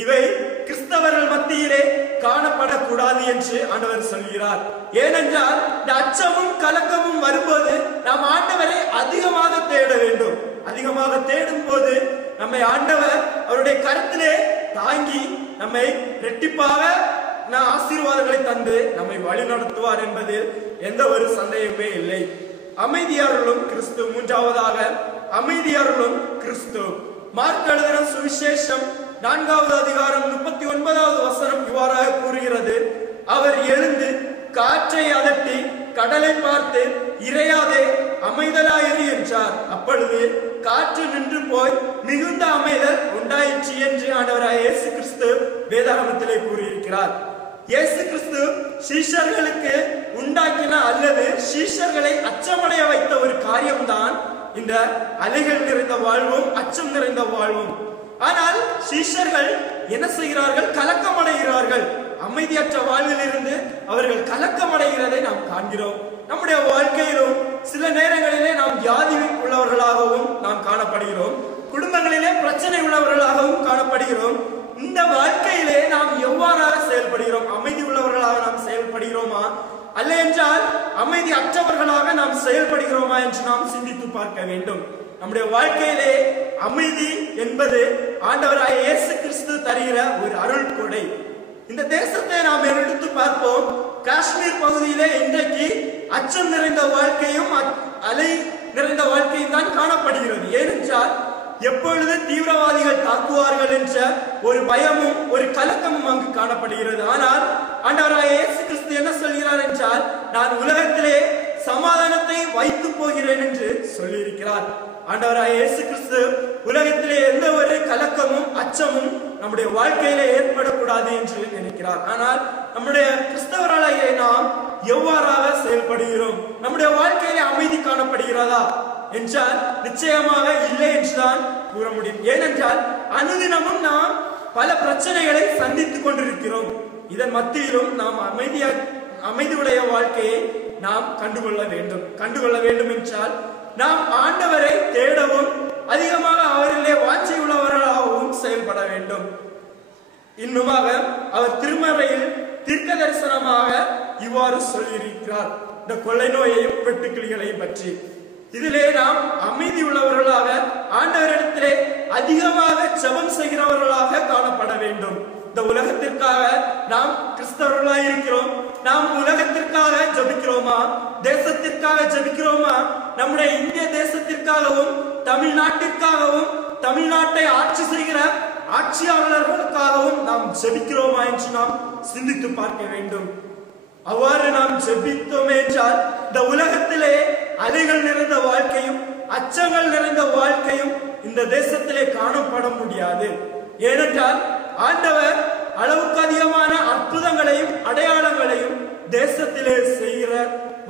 இவை கிறிஸ்தவர்கள் மத்தியிலே காணப்படக்கூடாது என்று ஆண்டவர் சொல்கிறார். ஏனென்றால் இந்த அச்சமும் கலக்கமும் வரும்போது நாம் ஆண்டவரை அதிகமாக தேட வேண்டும். அதிகமாக தேடும் போது நம்மை ஆண்டவர் அவருடைய கருத்திலே தாங்கி நம்மை இரட்டிப்பாக ஆசீர்வாதங்களை தந்து நம்மை வழி நடத்துவார் என்பதில் எந்த ஒரு சந்தேகமே இல்லை. அமைதியாளர்களும் கிறிஸ்து. மூன்றாவதாக அமைதியாளர்களும் கிறிஸ்து. மார்க் எழுதின சுவிசேஷம் 4வது அதிகாரம் 39வது வசனம் இவ்வாறாக கூறுகிறது: அவர் எழுந்து காற்றை அதட்டி கடலை பார்த்து, இறையாதே, அமைதலாயிரு என்றார். அப்பொழுது காற்று நின்று போய் மிகுந்த அமைதல் உண்டாயிற்று என்று ஆண்டவராகிய இயேசு கிறிஸ்து வேதாகமத்திலே கூறியிருக்கிறார். இயேசு கிறிஸ்து சீஷர்களுக்கு உண்டாக்கின அல்லது சீஷர்களை அச்சமடைய வைத்த ஒரு காரியம்தான் இந்த அலைகள் நிறைந்த வாழ்வும் அச்சம் நிறைந்த வாழ்வும். ஆனால் சீஷர்கள் என்ன செய்கிறார்கள்? கலக்கம் அடைகிறார்கள். அமைதியற்ற வாழ்வில் இருந்து அவர்கள் கலக்கம் அடைகிறதை நாம் காண்கிறோம். நம்முடைய வாழ்க்கையிலும் சில நேரங்களிலே நாம் வியாதி உள்ளவர்களாகவும் நாம் காணப்படுகிறோம். குடும்பங்களிலே பிரச்சனை உள்ளவர்களாகவும் காணப்படுகிறோம். இந்த வாழ்க்கையிலே நாம் எவ்வாறாக செயல்படுகிறோம்? அமைதி உள்ளவர்களாக நாம் செயல்படுகிறோமா, அல்ல என்றால் அமைதி அற்றவர்களாக நாம் செயல்படுகிறோமா என்று நாம் சிந்தித்து பார்க்க வேண்டும். நம்முடைய வாழ்க்கையிலே அமைதி என்பது ஆண்டவராகிய இயேசு கிறிஸ்து தருகிற ஒரு அருள் கொடை. இந்த தேசத்தை நாம் எடுத்து பார்ப்போம். காஷ்மீர் பகுதியிலே இன்றைக்கு அச்சம் நிறைந்த வாழ்க்கையும் அலை நிறைந்த வாழ்க்கையும் தான் காணப்படுகிறது. ஏனென்றால் எப்பொழுது தீவிரவாதிகள் தாக்குவார்கள் என்ற ஒரு பயமும் ஒரு கலக்கமும் அங்கு காணப்படுகிறது. ஆனால் ஆண்டவராகிய இயேசு கிறிஸ்து என்ன சொல்கிறார் என்றால், நான் உலகத்திலே சமாதானத்தை வைத்து போகிறேன் என்று சொல்லியிருக்கிறார். ஆண்டவராகிய இயேசு கிறிஸ்து உலகத்திலே எந்த ஒரு கலக்கமும் அச்சமும் நம்முடைய வாழ்க்கையில ஏற்படக்கூடாது என்று நினைக்கிறார். ஆனால் நம்முடைய கிறிஸ்தவர்களாகிய நாம் எவ்வாறாக செயல்படுகிறோம்? நம்முடைய வாழ்க்கையிலே அமைதி காணப்படுகிறதா என்றால் நிச்சயமாக இல்லை என்றுதான் கூற முடியும். ஏனென்றால் அனுதினமும் நாம் பல பிரச்சனைகளை சந்தித்துக் கொண்டிருக்கிறோம். இதன் மத்தியிலும் நாம் அமைதியுடைய வாழ்க்கையை நாம் கண்டுகொள்ள வேண்டும் என்றால் நாம் ஆண்டவரை தேடவும் அதிகமாக அவரிலே வாஞ்சை உள்ளவர்களாகவும் செயல்பட வேண்டும். இன்னுமாக அவர் திருமறையில் தீர்க்க தரிசனமாக இவ்வாறு சொல்லியிருக்கிறார், இந்த கொள்ளை நோயையும் வெட்டுக்கிளிகளையும் பற்றி. இதிலே நாம் அமைதி உள்ளவர்களாக ஆண்டவரிடத்திலே அதிகமாக ஜெபம் செய்கிறவர்களாக காணப்பட வேண்டும். இந்த உலகத்திற்காக நாம் கிறிஸ்தவர்களாக இருக்கிறோம். நாம் உலகத்திற்காக ஜெபிக்கிறோமா? தேசத்திற்காக ஜெபிக்கிறோமா? நம்முடைய இந்திய தேசத்திற்காகவும் தமிழ்நாட்டிற்காகவும் தமிழ்நாட்டை ஆட்சி செய்கிற ஆட்சியாளர்களுக்காகவும் நாம் ஜெபிக்கிறோமா என்று நாம் சிந்தித்து பார்க்க வேண்டும். அவ்வாறு நாம் ஜெபித்தோம் என்றால் இந்த உலகத்திலே அலைகள் நிறைந்த வாழ்க்கையும் அச்சங்கள் நிறைந்த வாழ்க்கையும் இந்த தேசத்திலே காணப்பட முடியாது. ஏனென்றால் ஆண்டவர் அளவுக்கு அதிகமான அற்புதங்களையும் அடையாளங்களையும் தேசத்திலே செய்கிற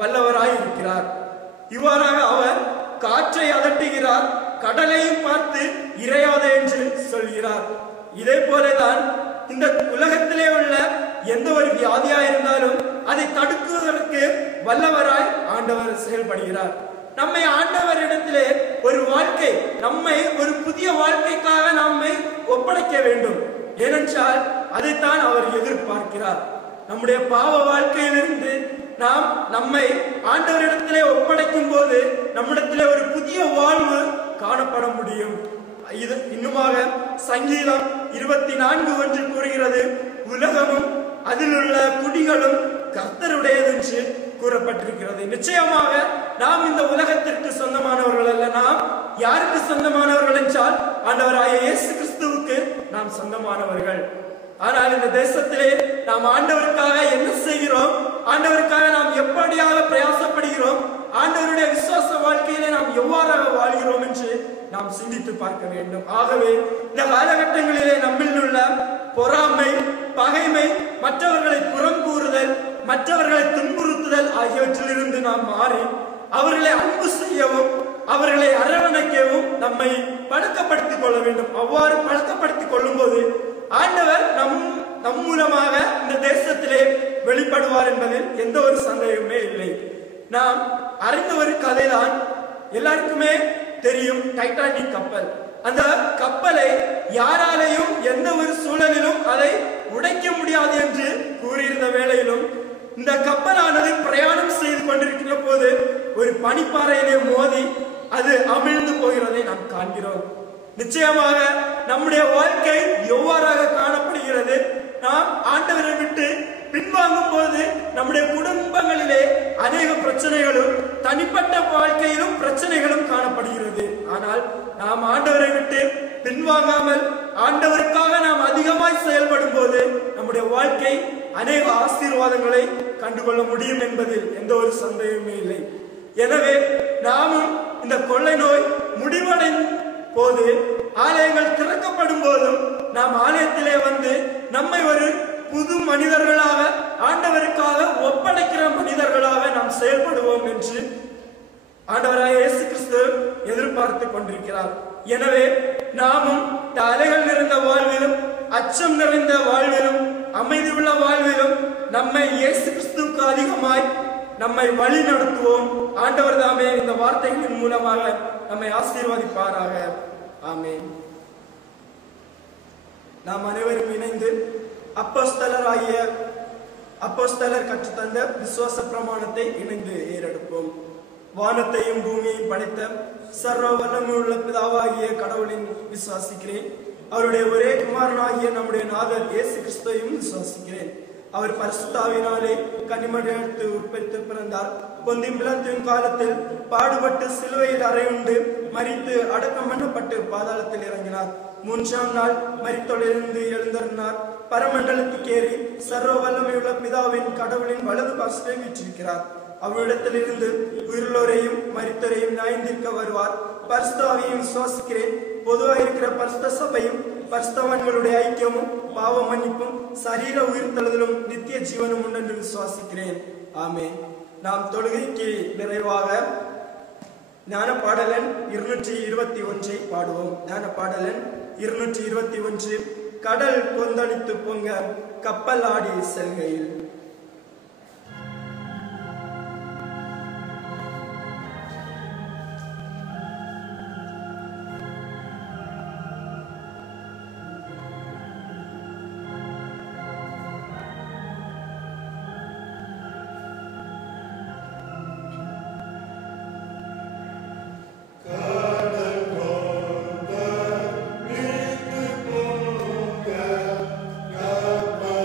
வல்லவராய் இருக்கிறார். இவ்வாறாக அவர் காற்றை அதட்டுகிறார், கடலையும் பார்த்து இறையாதே என்று சொல்கிறார். இதே போலதான் இந்த உலகத்திலே உள்ள எந்த ஒரு வியாதியா இருந்தாலும் அதை தடுக்குவதற்கு வல்லவராய் ஆண்டவர் செயல்படுகிறார். நம்மை ஆண்டவரிடத்திலே ஒரு வாழ்க்கை, நம்மை ஒரு புதிய வாழ்க்கைக்காக நம்மை ஒப்படைக்க வேண்டும். ஏனென்றால் அதைத்தான் அவர் எதிர்பார்க்கிறார். நம்முடைய பாவ வாழ்க்கையிலிருந்து நாம் நம்மை ஆண்டவரிடத்திலே ஒப்படைக்கும் போது நம்மிடத்திலே ஒரு புதிய வாழ்வு காணப்பட முடியும். இது இன்னுமாக சங்கீதம் 24:1 கூறுகிறது, உலகமும் அதில் உள்ள குடிகளும் கர்த்தருடையது என்று கூறப்பட்டிருக்கிறது. நிச்சயமாக நாம் இந்த உலகத்திற்கு சொந்தமானவர்கள் அல்ல. நாம் யாருக்கு சொந்தமானவர்கள் என்றால் ஆண்டவராகிய இயேசு கிறிஸ்துவுக்கு நாம் சொந்தமானவர்கள். ஆனால் இந்த தேசத்திலே நாம் ஆண்டவருக்காக என்ன செய்கிறோம்? ஆண்டவருக்காக நாம் எப்படியாக பிரயாசப்படுகிறோம்? ஆண்டவருடைய விசுவாச வாழ்க்கையிலே நாம் எவ்வாறாக வாழ்கிறோம் என்று நாம் சிந்தித்து பார்க்க வேண்டும். ஆகவே இந்த காலகட்டங்களிலே நம்மில் உள்ள பொறாமை, பகைமை, மற்றவர்களை புறம் கூறுதல், மற்றவர்களை துன்புறுத்துதல் ஆகியவற்றிலிருந்து நாம் மாறி அவர்களை அன்பு செய்யவும் அவர்களை அரவணைக்கவும் நம்மை பழக்கப்படுத்திக் கொள்ள வேண்டும். அவ்வாறு பழக்கப்படுத்திக் கொள்ளும் போது ஆண்டவர் நம் மூலமாக இந்த தேசத்திலே வெளிப்படுவார் என்பதில் எந்த ஒரு சந்தேகமே இல்லை. நாம் அறிந்த ஒரு கதைதான். எல்லாருக்குமே தெரியும் டைட்டானிக் கப்பல். அந்த கப்பலை யாராலையும் எந்த ஒரு சூழலிலும் அதை உடைக்க முடியாது என்று கூறியிருந்த வேளையிலும் இந்த கப்பலானது பிரயாணம் செய்து கொண்டிருக்கிற போது ஒரு பனிப்பாறையிலே மோதி அது அமிழ்ந்து போகிறதை நாம் காண்கிறோம். நிச்சயமாக நம்முடைய வாழ்க்கை எவ்வாறாக காணப்படுகிறது? நாம் ஆண்டவரை விட்டு பின்வாங்கும் போது நம்முடைய குடும்பங்களிலே அநேக பிரச்சனைகளும் தனிப்பட்ட வாழ்க்கையிலும் பிரச்சனைகளும் காணப்படுகிறது. ஆனால் நாம் ஆண்டவரை விட்டு பின்வாங்காமல் ஆண்டவருக்காக நாம் அதிகமாய் செயல்படும் போது நம்முடைய வாழ்க்கை அநேக ஆசீர்வாதங்களை கண்டுகொள்ள முடியும் என்பதில் எந்த ஒரு சந்தேகமே இல்லை. எனவே நாமும் இந்த கொள்ளை நோய் முடிவடைந்த போது ஆலயங்கள் திறக்கப்படும் போதும் நாம் ஆலயத்திலே வந்து நம்மை ஒரு புது மனிதர்களாக ஆண்டவருக்காக ஒப்படைக்கிற மனிதர்களாக நாம் செயல்படுவோம் என்று ஆண்டவராக இயேசு கிறிஸ்து எதிர்பார்த்து கொண்டிருக்கிறார். எனவே நாமும் அலைகள் நிறைந்த வாழ்விலும் அச்சம் நிறைந்த வாழ்விலும் அமைதி உள்ள வாழ்விலும் நம்மை இயேசு கிறிஸ்துவுக்கு அதிகமாய் நம்மை வழி நடத்துவோம். ஆண்டவர் தாமே இந்த வார்த்தைகளின் மூலமாக நம்மை ஆசீர்வதிப்பாராக. ஆமென். நாம் அனைவரும் இணைந்து அப்போஸ்தலர் கற்றுத்தந்த விசுவாச பிரமாணத்தை இணைந்து ஏறெடுப்போம். வானத்தையும் பூமியையும் படைத்த சர்வ வல்லமையுள்ள பிதாவாகிய கடவுளின் விசுவாசிக்கிறேன். அவருடைய ஒரே குமாரனாகிய நம்முடைய நாதர் இயேசு கிறிஸ்துவையும் விசுவாசிக்கிறேன். அவர் பரிசுத்தாவினாலே கன்னிமரியாளுக்கு உட்பட்டு பிறந்தார். பொந்தி பிலாத்தின் காலத்தில் பாடுபட்டு சிலுவையில் அறையுண்டு மரித்து அடக்கம் பண்ணப்பட்டு பாதாளத்தில் இறங்கினார். 3ஆம் நாள் மரித்தொழிலிருந்து எழுந்தருளினார். பரமண்டலத்துக்கு ஏறி சர்வ வல்லமையுள்ள பிதாவின் கடவுளின் வலது பாசத்தை வீற்றிருக்கிறார். அவரிடத்திலிருந்து உயிர்லோரையும் மரித்தோரையும் நியாயந்தீர்க்க வருவார். பரிசுத்தாவியையும் விசுவாசிக்கிறேன். பொதுவாக இருக்கிற பரிசுத்த சபையும் பரிசுத்தவான்களுடைய ஐக்கியமும் பாவ மன்னிப்பும் சரீர உயிர்த்தெழுதலும் நித்திய ஜீவனும் உண்டு என்று விசுவாசிக்கிறேன். ஆமென். நாம் தொழுகைக்கு நிறைவாக ஞான பாடலன் 221 பாடுவோம். ஞான பாடலன் 221. கடல் கொந்தளித்து பொங்க கப்பல் ஆடி செல்கையில்.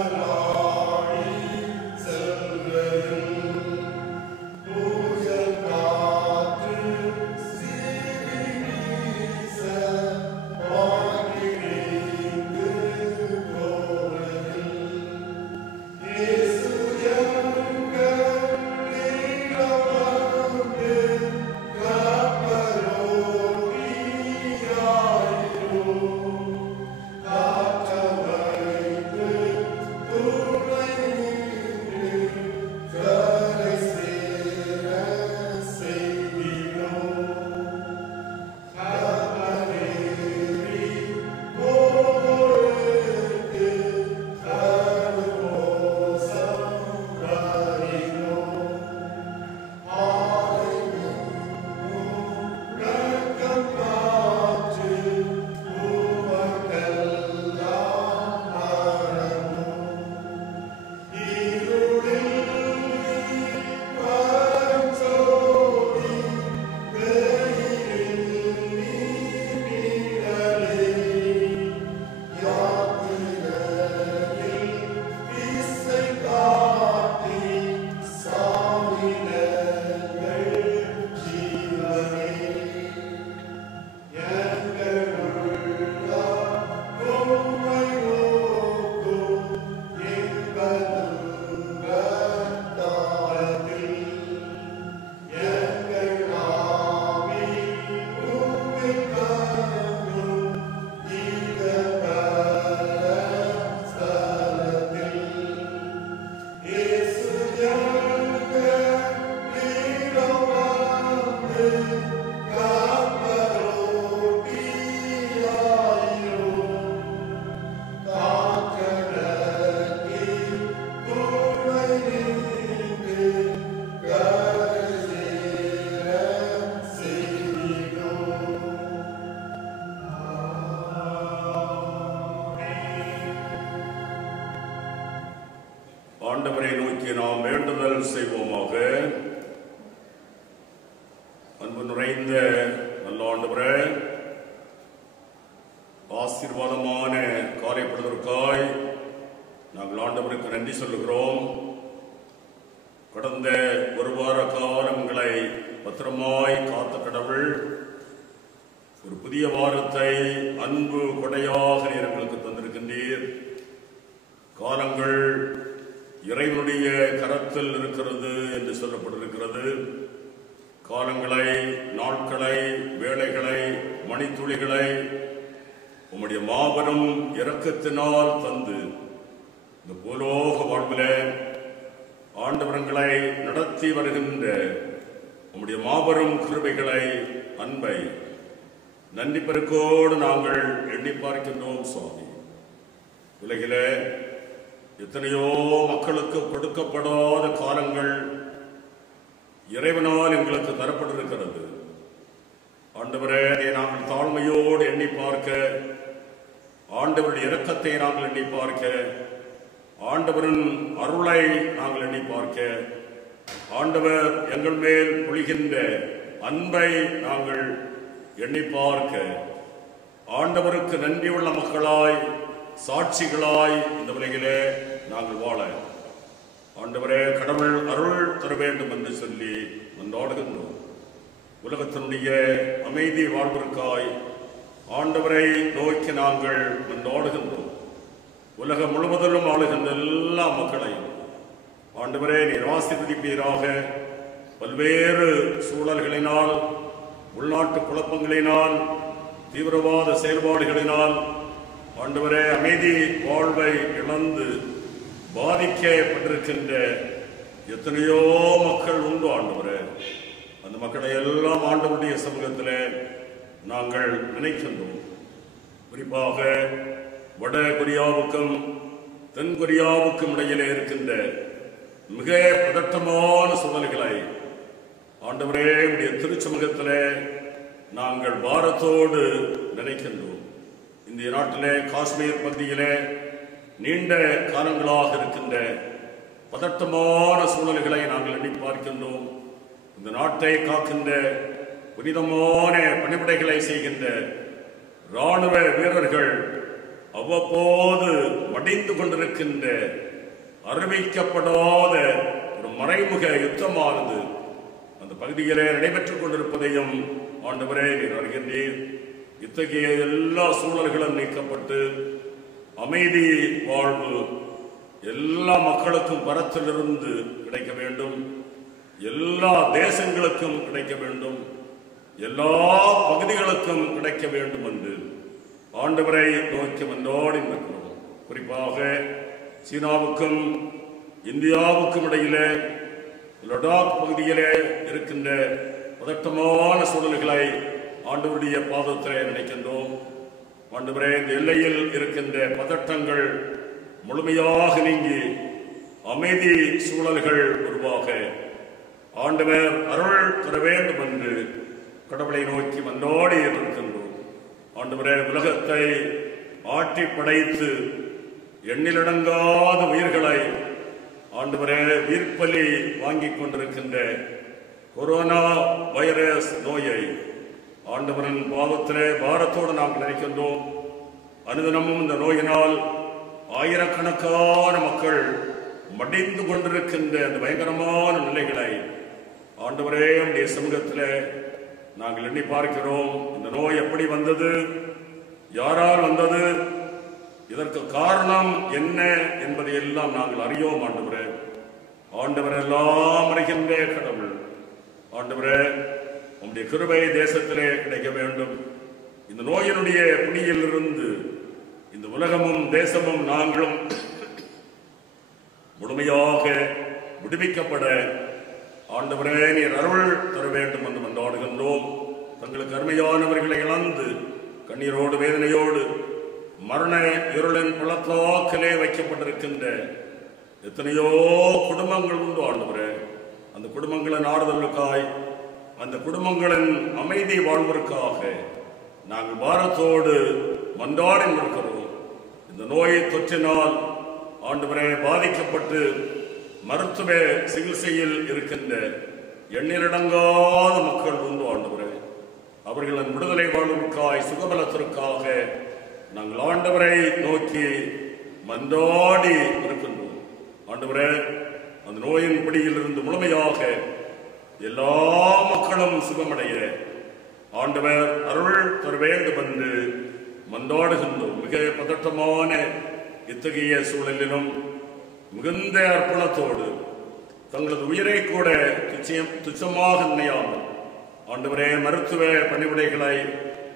Kepalari நாம் வேண்டுதல் செய்வோமாக. அன்பு நிறைந்த நல்ல ஆண்டவரே, ஆசீர்வாதமான காலை பொழுதற்காய் நாங்கள் ஆண்டவருக்கு நன்றி சொல்லுகிறோம். கடந்த ஒரு வார காலங்களை பத்திரமாய் காத்த கடவுள் ஒரு புதிய வாரத்தை அன்பு கொடையாக எங்களுக்கு தந்திருக்கின்றீர். காலங்கள் இறைவனுடைய கரத்தில் இருக்கிறது என்று சொல்லப்பட்டிருக்கிறது. காலங்களை, நாட்களை, வேளைகளை, மணித்துளிகளை உம்முடைய மாபெரும் இரக்கத்தினால் தந்து இந்த பூலோக வாழ்விலே ஆண்டவரங்களை நடத்தி வருகின்ற உம்முடைய மாபெரும் கிருபைகளை, அன்பை நன்றி பெருக்கோடு நாங்கள் எண்ணி பார்க்கின்றோம் சுவாமி. உலகிலே எத்தனையோ மக்களுக்கு கொடுக்கப்படாத காலங்கள் இறைவனால் எங்களுக்கு தரப்பட்டிருக்கிறது. ஆண்டவரே, நாங்கள் தாழ்மையோடு எண்ணி பார்க்க, ஆண்டவருடைய இரக்கத்தை நாங்கள் எண்ணி பார்க்க, ஆண்டவரின் அருளை நாங்கள் எண்ணி பார்க்க, ஆண்டவர் எங்கள் மேல் பொழிகின்ற அன்பை நாங்கள் எண்ணி பார்க்க, ஆண்டவருக்கு நன்றியுள்ள மக்களாய், சாட்சிகளாய் இந்த உலகிலே நாங்கள் வாழ ஆண்டவரே கடவுள் அருள் தர வேண்டும் என்று சொல்லி மன்றாடுகின்றோம். உலகத்தினுடைய அமைதி வாழ்விற்காய் ஆண்டவரை நோக்கி நாங்கள் மன்றாடுகின்றோம். உலகம் முழுவதிலும் ஆளுகின்ற எல்லா மக்களையும் ஆண்டவரே நீர் ஆசீர்வதிப்பீராக. பல்வேறு சூழல்களினால், உள்நாட்டு குழப்பங்களினால், தீவிரவாத செயல்பாடுகளினால் ஆண்டவரே அமைதி வாழ்வை இழந்து பாதிக்கப்பட்டிருக்கின்ற எத்தனையோ மக்கள் உண்டு ஆண்டவரே. அந்த மக்களை எல்லாம் ஆண்டவருடைய சமூகத்தில் நாங்கள் நினைக்கின்றோம். குறிப்பாக வட கொரியாவுக்கும் தென் கொரியாவுக்கும் இடையிலே இருக்கின்ற மிக பதட்டமான சூழல்களை ஆண்டவரே உடைய திருச்சமூகத்திலே நாங்கள் பாரத்தோடு நினைக்கின்றோம். இந்திய நாட்டிலே காஷ்மீர் பகுதியிலே நீண்ட காலங்களாக இருக்கின்ற பதட்டமான சூழல்களை நாங்கள் எண்ணி பார்க்கின்றோம். இந்த நாட்டை காக்கின்ற புனிதமான பணிவிடைகளை செய்கின்ற இராணுவ வீரர்கள் அவ்வப்போது மடிந்து கொண்டிருக்கின்ற அறிவிக்கப்படாத ஒரு மறைமுக யுத்தமானது அந்த பகுதியிலே நடைபெற்றுக் கொண்டிருப்பதையும் ஆண்டவரே நீர் அறிகின்றீர். இத்தகைய எல்லா சூழல்களும் நீக்கப்பட்டு அமைதி வாழ்வு எல்லா மக்களுக்கும் பரத்திலிருந்து கிடைக்க வேண்டும், எல்லா தேசங்களுக்கும் கிடைக்க வேண்டும், எல்லா பகுதிகளுக்கும் கிடைக்க வேண்டும் என்று ஆண்டவரை நோக்கி மன்றாடி இருக்கிறோம். குறிப்பாக சீனாவுக்கும் இந்தியாவுக்கும் இடையிலே லடாக் பகுதியிலே இருக்கின்ற பதட்டமான சூழல்களை ஆண்டவருடைய பாதத்திலே நினைக்கின்றோம். ஆண்டவரே, இந்த எல்லையில் இருக்கின்ற பதட்டங்கள் முழுமையாக நீங்கி அமைதி சூழல்கள் உருவாக ஆண்டவர் அருள் தர வேண்டும் என்று கடவுளை நோக்கி மன்றாடி இருக்கின்றோம். ஆண்டவரே, உலகத்தை ஆட்டி படைத்து எண்ணிலடங்காத உயிர்களை ஆண்டவரே உயிர்ப்பலி வாங்கிக் கொண்டிருக்கின்ற கொரோனா வைரஸ் நோயை ஆண்டவரின் பாவத்திலே பாரத்தோடு நாம் நினைக்கின்றோம். அனுதினமும் இந்த நோயினால் ஆயிரக்கணக்கான மக்கள் மடிந்து கொண்டிருக்கின்ற அந்த பயங்கரமான நிலைகளை ஆண்டவரே உடைய சமூகத்திலே நாங்கள் எண்ணி பார்க்கிறோம். இந்த நோய் எப்படி வந்தது, யாரால் வந்தது, இதற்கு காரணம் என்ன என்பதை எல்லாம் நாங்கள் அறியோம். ஆண்டவரே, ஆண்டவர் எல்லாம் அறிகின்ற கடவுள். ஆண்டவரே, உம்முடைய கிருபை தேசத்திலே கிடைக்க வேண்டும். இந்த நோயினுடைய பிடியில் இருந்து இந்த உலகமும் தேசமும் நாங்களும் முழுமையாக விடுவிக்கப்பட ஆண்டவரே நீர் அருள் தர வேண்டும் என்று மன்றாடுகின்றோம். தங்களுக்கு அருமையானவர்களை இழந்து கண்ணீரோடு வேதனையோடு மரண இருளின் பள்ளத்தாக்கிலே வைக்கப்பட்டிருக்கின்ற எத்தனையோ குடும்பங்கள் உண்டு ஆண்டவரே. அந்த குடும்பங்களின் ஆறுதலுக்காய், அந்த குடும்பங்களின் அமைதி வாழ்வதற்காக நாங்கள் பாரத்தோடு மன்றாடி இருக்கிறோம். இந்த நோயை தொற்றினால் ஆண்டவரே பாதிக்கப்பட்டு மருத்துவ சிகிச்சையில் இருக்கின்ற எண்ணிலடங்காத மக்கள் உண்டு ஆண்டவரே. அவர்களின் விடுதலை வாழ்வுக்காய் சுகபலத்திற்காக நாங்கள் ஆண்டவரை நோக்கி மன்றாடி இருக்கின்றோம். ஆண்டவரே, அந்த நோயின் பிடியில் இருந்து முழுமையாக எல்லா மக்களும் சுகமடைய ஆண்டவர் அருள் தர வேண்டும் என்று மன்றாடுகின்றோம். மிக பதட்டமான இத்தகைய சூழலிலும் மிகுந்த அர்ப்பணத்தோடு தங்களது உயிரை கூட துச்சமாக நினையாமல் ஆண்டவரே மருத்துவ பணிவிடைகளை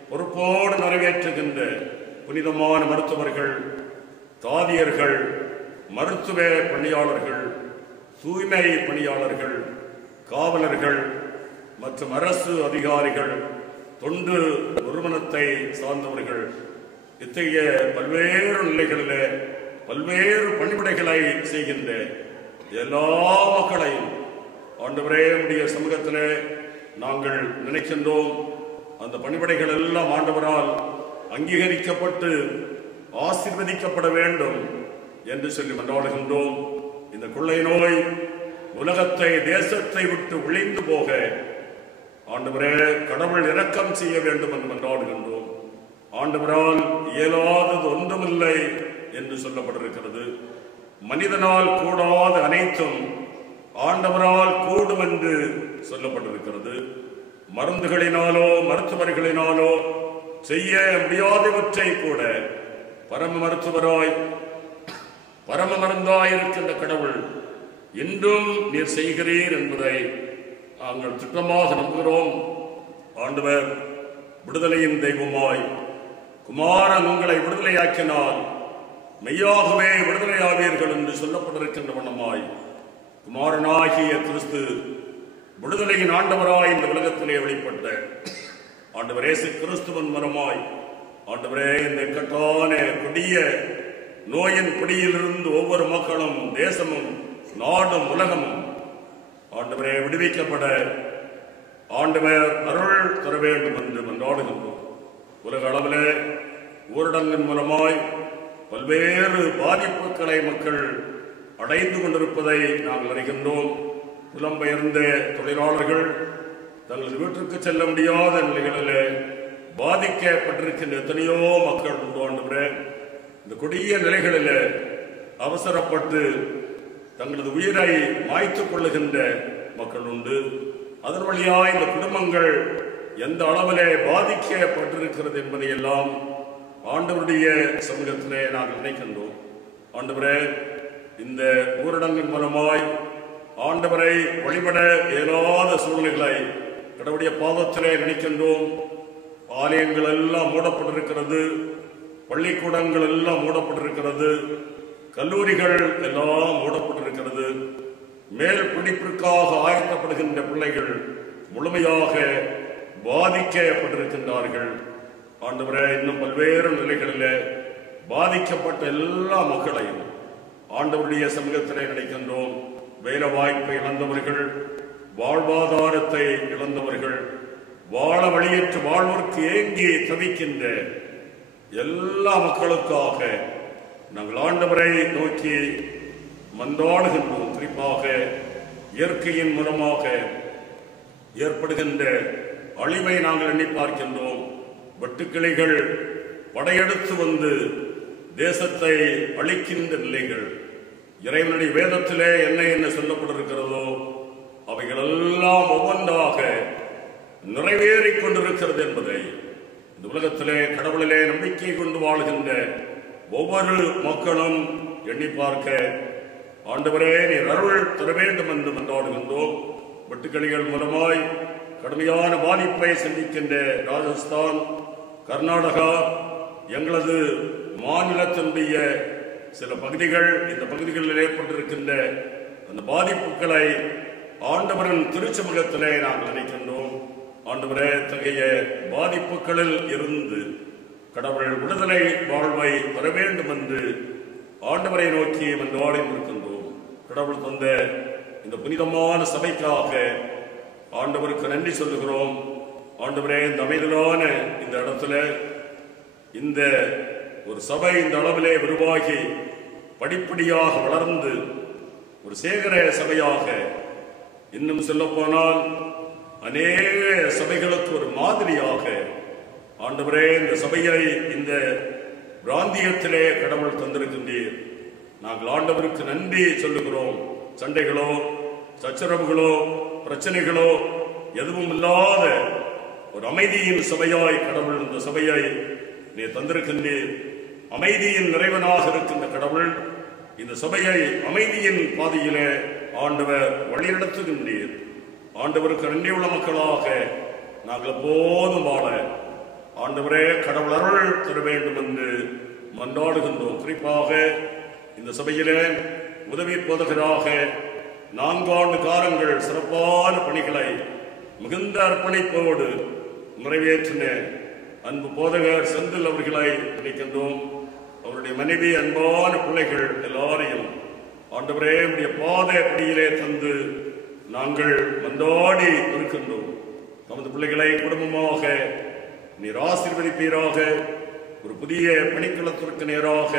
பொறுப்போடு நிறைவேற்றுகின்ற புனிதமான மருத்துவர்கள், தாதியர்கள், மருத்துவ பணியாளர்கள், தூய்மை பணியாளர்கள், காவலர்கள் மற்றும் அரசு அதிகாரிகள், தொண்டு நிறுவனத்தை சார்ந்தவர்கள், இத்தகைய பல்வேறு நிலைகளிலே பல்வேறு பணிவிடைகளை செய்கின்ற எல்லா மக்களையும் ஆண்டவரே உடைய சமூகத்திலே நாங்கள் நினைக்கின்றோம். அந்த பணிவிடைகள் எல்லாம் ஆண்டவரால் அங்கீகரிக்கப்பட்டு ஆசீர்வதிக்கப்பட வேண்டும் என்று சொல்லி மன்றாடுகின்றோம். இந்த கொள்ளை நோய் உலகத்தை, தேசத்தை விட்டு ஒழிந்து போக ஆண்டவரே கடவுள் இரக்கம் செய்ய வேண்டும் என்று மன்றாடுகின்றோம். ஆண்டவரால் இயலாதது ஒன்றுமில்லை என்று சொல்லப்பட்டிருக்கிறது. மனிதனால் கூடாத அனைத்தும் ஆண்டவரால் கூடும் என்று சொல்லப்பட்டிருக்கிறது. மருந்துகளினாலோ மருத்துவர்களினாலோ செய்ய முடியாதவற்றை கூட பரம மருத்துவராய் பரம மருந்தாய் இருக்கின்ற கடவுள் இன்றும் நீர் செய்கிறீர் என்பதை நாங்கள் திட்டமாக நம்புகிறோம். ஆண்டவர் விடுதலையின் தெய்வமாய் குமாரன் உங்களை விடுதலையாக்கினால் மெய்யாகவே விடுதலையாவீர்கள் என்று சொல்லப்பட்டிருக்கின்ற வண்ணமாய் குமாரனாகிய கிறிஸ்து விடுதலையின் ஆண்டவராய் இந்த உலகத்திலே வெளிப்பட்ட ஆண்டவர் இயேசு கிறிஸ்துவின் மரமாய் ஆண்டவரே இந்த இக்கட்டான கொடிய நோயின் பிடியிலிருந்து ஒவ்வொரு மக்களும், தேசமும், நாடும், உலகமும் ஆண்டவரே விடுவிக்கப்பட ஆண்டவர் அருள் தர வேண்டும் என்று மன்றாடுகின்றோம். உலக அளவிலே ஊரடங்கின் மூலமாய் பல்வேறு பாதிப்புகளை மக்கள் அடைந்து கொண்டிருப்பதை நாங்கள் அறிகின்றோம். புலம்பெயர்ந்த தொழிலாளர்கள் தங்களது வீட்டிற்கு செல்ல முடியாத நிலைகளிலே பாதிக்கப்பட்டிருக்கின்ற எத்தனையோ மக்கள் உண்டு. ஆண்டவரே, இந்த கொடிய நிலைகளிலே அவசரப்பட்டு தங்களது உயிரை மாய்த்துக் கொள்ளுகின்ற மக்கள் உண்டு. அதன் வழியாய் இந்த குடும்பங்கள் எந்த அளவிலே பாதிக்கப்பட்டிருக்கிறது என்பதை எல்லாம் ஆண்டவருடைய சமூகத்திலே நாங்கள் நினைக்கின்றோம். ஆண்டவரே, இந்த ஊரடங்கின் மூலமாய் ஆண்டவரை வழிபட இயலாத சூழ்நிலைகளை கடவுளுடைய பாதத்திலே நினைக்கின்றோம். ஆலயங்கள் எல்லாம் மூடப்பட்டிருக்கிறது, பள்ளிக்கூடங்கள் எல்லாம் மூடப்பட்டிருக்கிறது, கல்லூரிகள் எல்லாம் மூடப்பட்டிருக்கிறது. மேல் படிப்பிற்காக ஆயத்தப்படுகின்ற பிள்ளைகள் முழுமையாக பாதிக்கப்பட்டிருக்கின்றார்கள். ஆண்டவரே, இன்னும் பல்வேறு நிலைகளில் பாதிக்கப்பட்ட எல்லா மக்களையும் ஆண்டவருடைய சமூகத்திலே நினைக்கின்றோம். வேலை வாய்ப்பை இழந்தவர்கள், வாழ்வாதாரத்தை இழந்தவர்கள், வாழ வழியற்று வாழ்வதற்கு ஏங்கி தவிக்கின்ற எல்லா மக்களுக்காக நாங்கள் ஆண்டவரை நோக்கி மன்றாடுகின்றோம். குறிப்பாக இயற்கையின் மூலமாக ஏற்படுகின்ற அழிவை நாங்கள் எண்ணி பார்க்கின்றோம். வெட்டுக்கிளிகள் படையெடுத்து வந்து தேசத்தை அழிக்கின்ற நிலைகள் இறைவனுடைய வேதத்திலே என்ன என்ன சொல்லப்பட்டிருக்கிறதோ அவைகள் எல்லாம் ஒவ்வொன்றாக நிறைவேறிக் கொண்டிருக்கிறது என்பதை இந்த உலகத்திலே கடவுளிலே நம்பிக்கை கொண்டு வாழ்கின்ற ஒவ்வொரு மக்களும் எண்ணி பார்க்க ஆண்டவரே நீர் அருள் தர வேண்டும் என்று மன்றாடுகின்றோம். வெட்டுக்கிளிகள் மூலமாய் கடுமையான பாதிப்பை சந்திக்கின்ற ராஜஸ்தான், கர்நாடகா, எங்களது மாநிலத்தினுடைய சில பகுதிகள், இந்த பகுதிகளில் ஏற்பட்டிருக்கின்ற அந்த பாதிப்புகளை ஆண்டவரின் திருச்சமூகத்திலே நாங்கள் நினைக்கின்றோம். ஆண்டவரே, இத்தகைய பாதிப்புகளில் இருந்து கடவுள் விடுதலை வாழ்வை பெற வேண்டும் என்று ஆண்டவரை நோக்கி மன்றாடி இருக்கின்றோம். கடவுள் தந்த இந்த புனிதமான சபைக்காக ஆண்டவருக்கு நன்றி சொல்லுகிறோம். ஆண்டவரே, இந்த அமைதியான இந்த இடத்துல இந்த ஒரு சபை இந்த அளவிலே உருவாகி படிப்படியாக வளர்ந்து ஒரு சேகர சபையாக, இன்னும் சொல்ல போனால் அநேக சபைகளுக்கு ஒரு மாதிரியாக ஆண்டவரே இந்த சபையை இந்த பிராந்தியத்திலே கடவுள் தந்திருக்கின்றீர். நாங்கள் ஆண்டவருக்கு நன்றி சொல்லுகிறோம். சண்டைகளோ சச்சரவுகளோ பிரச்சனைகளோ எதுவும் இல்லாத ஒரு அமைதியின் சபையாய் கடவுள் இந்த சபையை நீ தந்திருக்கின்றீர். அமைதியின் நிறைவனாக இருக்கின்ற கடவுள் இந்த சபையை அமைதியின் பாதையிலே ஆண்டவர் வழிநடத்துகின்றீர். ஆண்டவருக்கு நன்றியுள்ள மக்களாக நாங்கள் எப்போதும் வாழ ஆண்டவரே கடவுள் அருள் தர வேண்டும் என்று மன்றாடுகின்றோம். குறிப்பாக இந்த சபையிலே உதவி போதகராக 4 ஆண்டு காலங்கள் சிறப்பான பணிகளை மிகுந்த அர்ப்பணிப்போடு நிறைவேற்றின அன்பு போதகர் செந்தில் அவர்களை நினைக்கின்றோம். அவருடைய மனைவி, அன்பான பிள்ளைகள் எல்லாரையும் ஆண்டவரே உடைய பாதை படியிலே தந்து நாங்கள் மன்றாடி இருக்கின்றோம். நமது பிள்ளைகளை குடும்பமாக நீர் ஆசீர்வதிப்பீராக. ஒரு புதிய பணிக்களத்திற்கு நேராக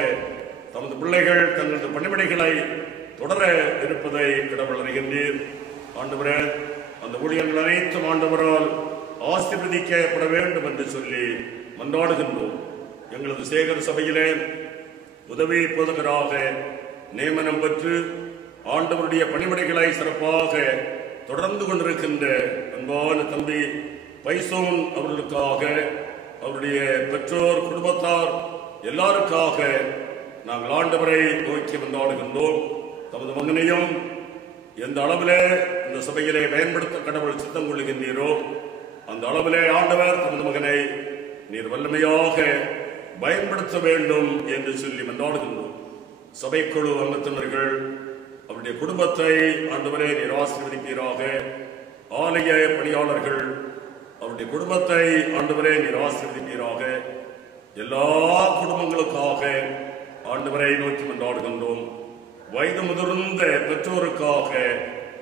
தமது பிள்ளைகள் தங்களது பணிவிடைகளை தொடர இருப்பதை கடவுள் அறிகின்றீர். ஆண்டவரே அந்த ஊழியர்கள் அனைத்தும் ஆண்டவரால் ஆசீர்வதிக்கப்பட வேண்டும் என்று சொல்லி மன்றாடுகின்றோம். எங்களது சேகர சபையிலே உதவி போதகராக நியமனம் பெற்று ஆண்டவருடைய பணிவிடைகளை சிறப்பாக தொடர்ந்து கொண்டிருக்கின்ற அன்பான தம்பி பைசோன் அவர்களுக்காக, அவருடைய பெற்றோர் குடும்பத்தார் எல்லாருக்காக நாங்கள் ஆண்டவரை நோக்கி மன்றாடுகின்றோம். தமது மகனையும் எந்த அளவிலே இந்த சபையிலே பயன்படுத்த கடவுள் சித்தம் கொள்ளுகின்றீரோ அந்த அளவிலே ஆண்டவர் தமது மகனை நீர் வல்லமையாக பயன்படுத்த வேண்டும் என்று சொல்லி மன்றாடுகின்றோம். சபைக்குழு அங்கத்தினர்கள் அவருடைய குடும்பத்தை ஆண்டவரே நீர் ஆசீர்வதிப்பீராக. ஆலய பணியாளர்கள் அவருடைய குடும்பத்தை ஆண்டவரே நீர் ஆசீர்வதிப்பீராக. எல்லா குடும்பங்களுக்காக ஆண்டவரை நோக்கி மன்றாடுகின்றோம். வயது முதிர்ந்த பெற்றோருக்காக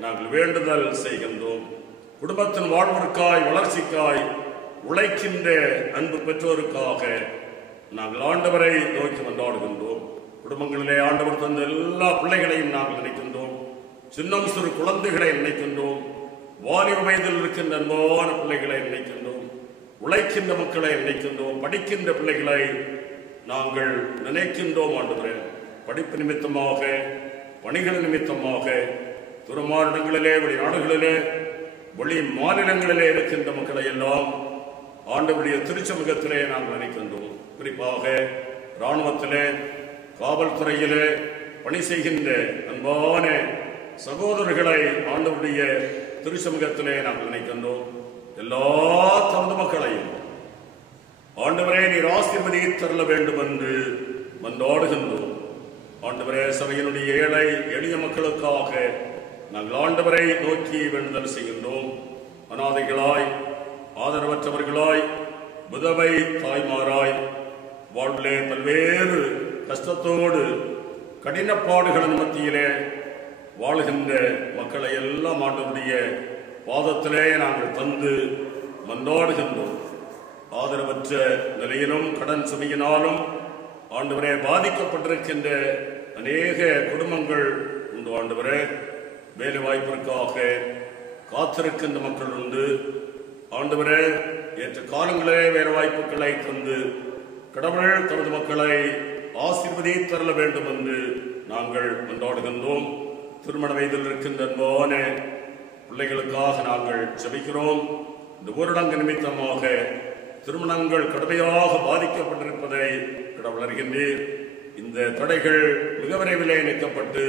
நாங்கள் வேண்டுதல் செய்கின்றோம். குடும்பத்தின் வாழ்விற்காய் வளர்ச்சிக்காய் உழைக்கின்ற அன்பு பெற்றோருக்காக நாங்கள் ஆண்டவரை நோக்கி மன்றாடுகின்றோம். குடும்பங்களிலே ஆண்டவர் தந்த எல்லா பிள்ளைகளையும் நாங்கள் நினைக்கின்றோம். சின்னம் சிறு குழந்தைகளை நினைக்கின்றோம். வாலிப வயதில் இருக்கின்ற அன்பான பிள்ளைகளை நினைக்கின்றோம். உழைக்கின்ற மக்களை நினைக்கின்றோம். படிக்கின்ற பிள்ளைகளை நாங்கள் நினைக்கின்றோம். ஆண்டவரே படிப்பு நிமித்தமாக, பணிகள் நிமித்தமாக துறமானிடங்களிலே, வெளிநாடுகளிலே, வெளி மாநிலங்களிலே இருக்கின்ற மக்களை எல்லாம் ஆண்டவருடைய திருச்சமூகத்திலே நாங்கள் நினைக்கின்றோம். குறிப்பாக இராணுவத்திலே, காவல்துறையிலே பணி செய்கின்ற அன்பான சகோதரர்களை ஆண்டவருடைய திருச்சமூகத்திலே நாங்கள் நினைக்கின்றோம். எல்லா தமது மக்களையும் ஆண்டவரே நீர் ஆசீர்வதித்தருள வேண்டும் என்று மன்றாடுகின்றோம். ஆண்டவரே சபையினுடைய ஏழை எளிய மக்களுக்காக நாங்கள் ஆண்டவரை நோக்கி வேண்டுதல் செய்கின்றோம். அநாதைகளாய், ஆதரவற்றவர்களாய், விதவை தாய்மாராய், வாழ்விலே பல்வேறு கஷ்டத்தோடு கடினப்பாடுகளின் மத்தியிலே வாழ்கின்ற மக்களை எல்லாம் ஆண்டவருடைய பாதத்திலே நாங்கள் தந்து மன்றாடுகின்றோம். ஆதரவற்ற நிலையிலும் கடன் சுமையினாலும் ஆண்டவரே பாதிக்கப்பட்டிருக்கின்ற அநேக குடும்பங்கள் உண்டு. ஆண்டவரே வேலை வாய்ப்பிற்காக காத்திருக்கின்ற மக்கள் உண்டு. ஆண்டவரே ஏற்ற காலங்களே வேலை வாய்ப்புகளை தந்து கடவுள் தமது மக்களை ஆசீர்வதித்தருள வேண்டும் என்று நாங்கள் மன்றாடுகின்றோம். திருமண வயதில் இருக்கின்ற அன்பான பிள்ளைகளுக்காக நாங்கள் ஜெபிக்கிறோம். இந்த ஊரடங்கு நிமித்தமாக திருமணங்கள் கடுமையாக பாதிக்கப்பட்டிருப்பதை கடவுள் அறிகின்றீர். இந்த தடைகள் மிக விரைவிலே நீக்கப்பட்டு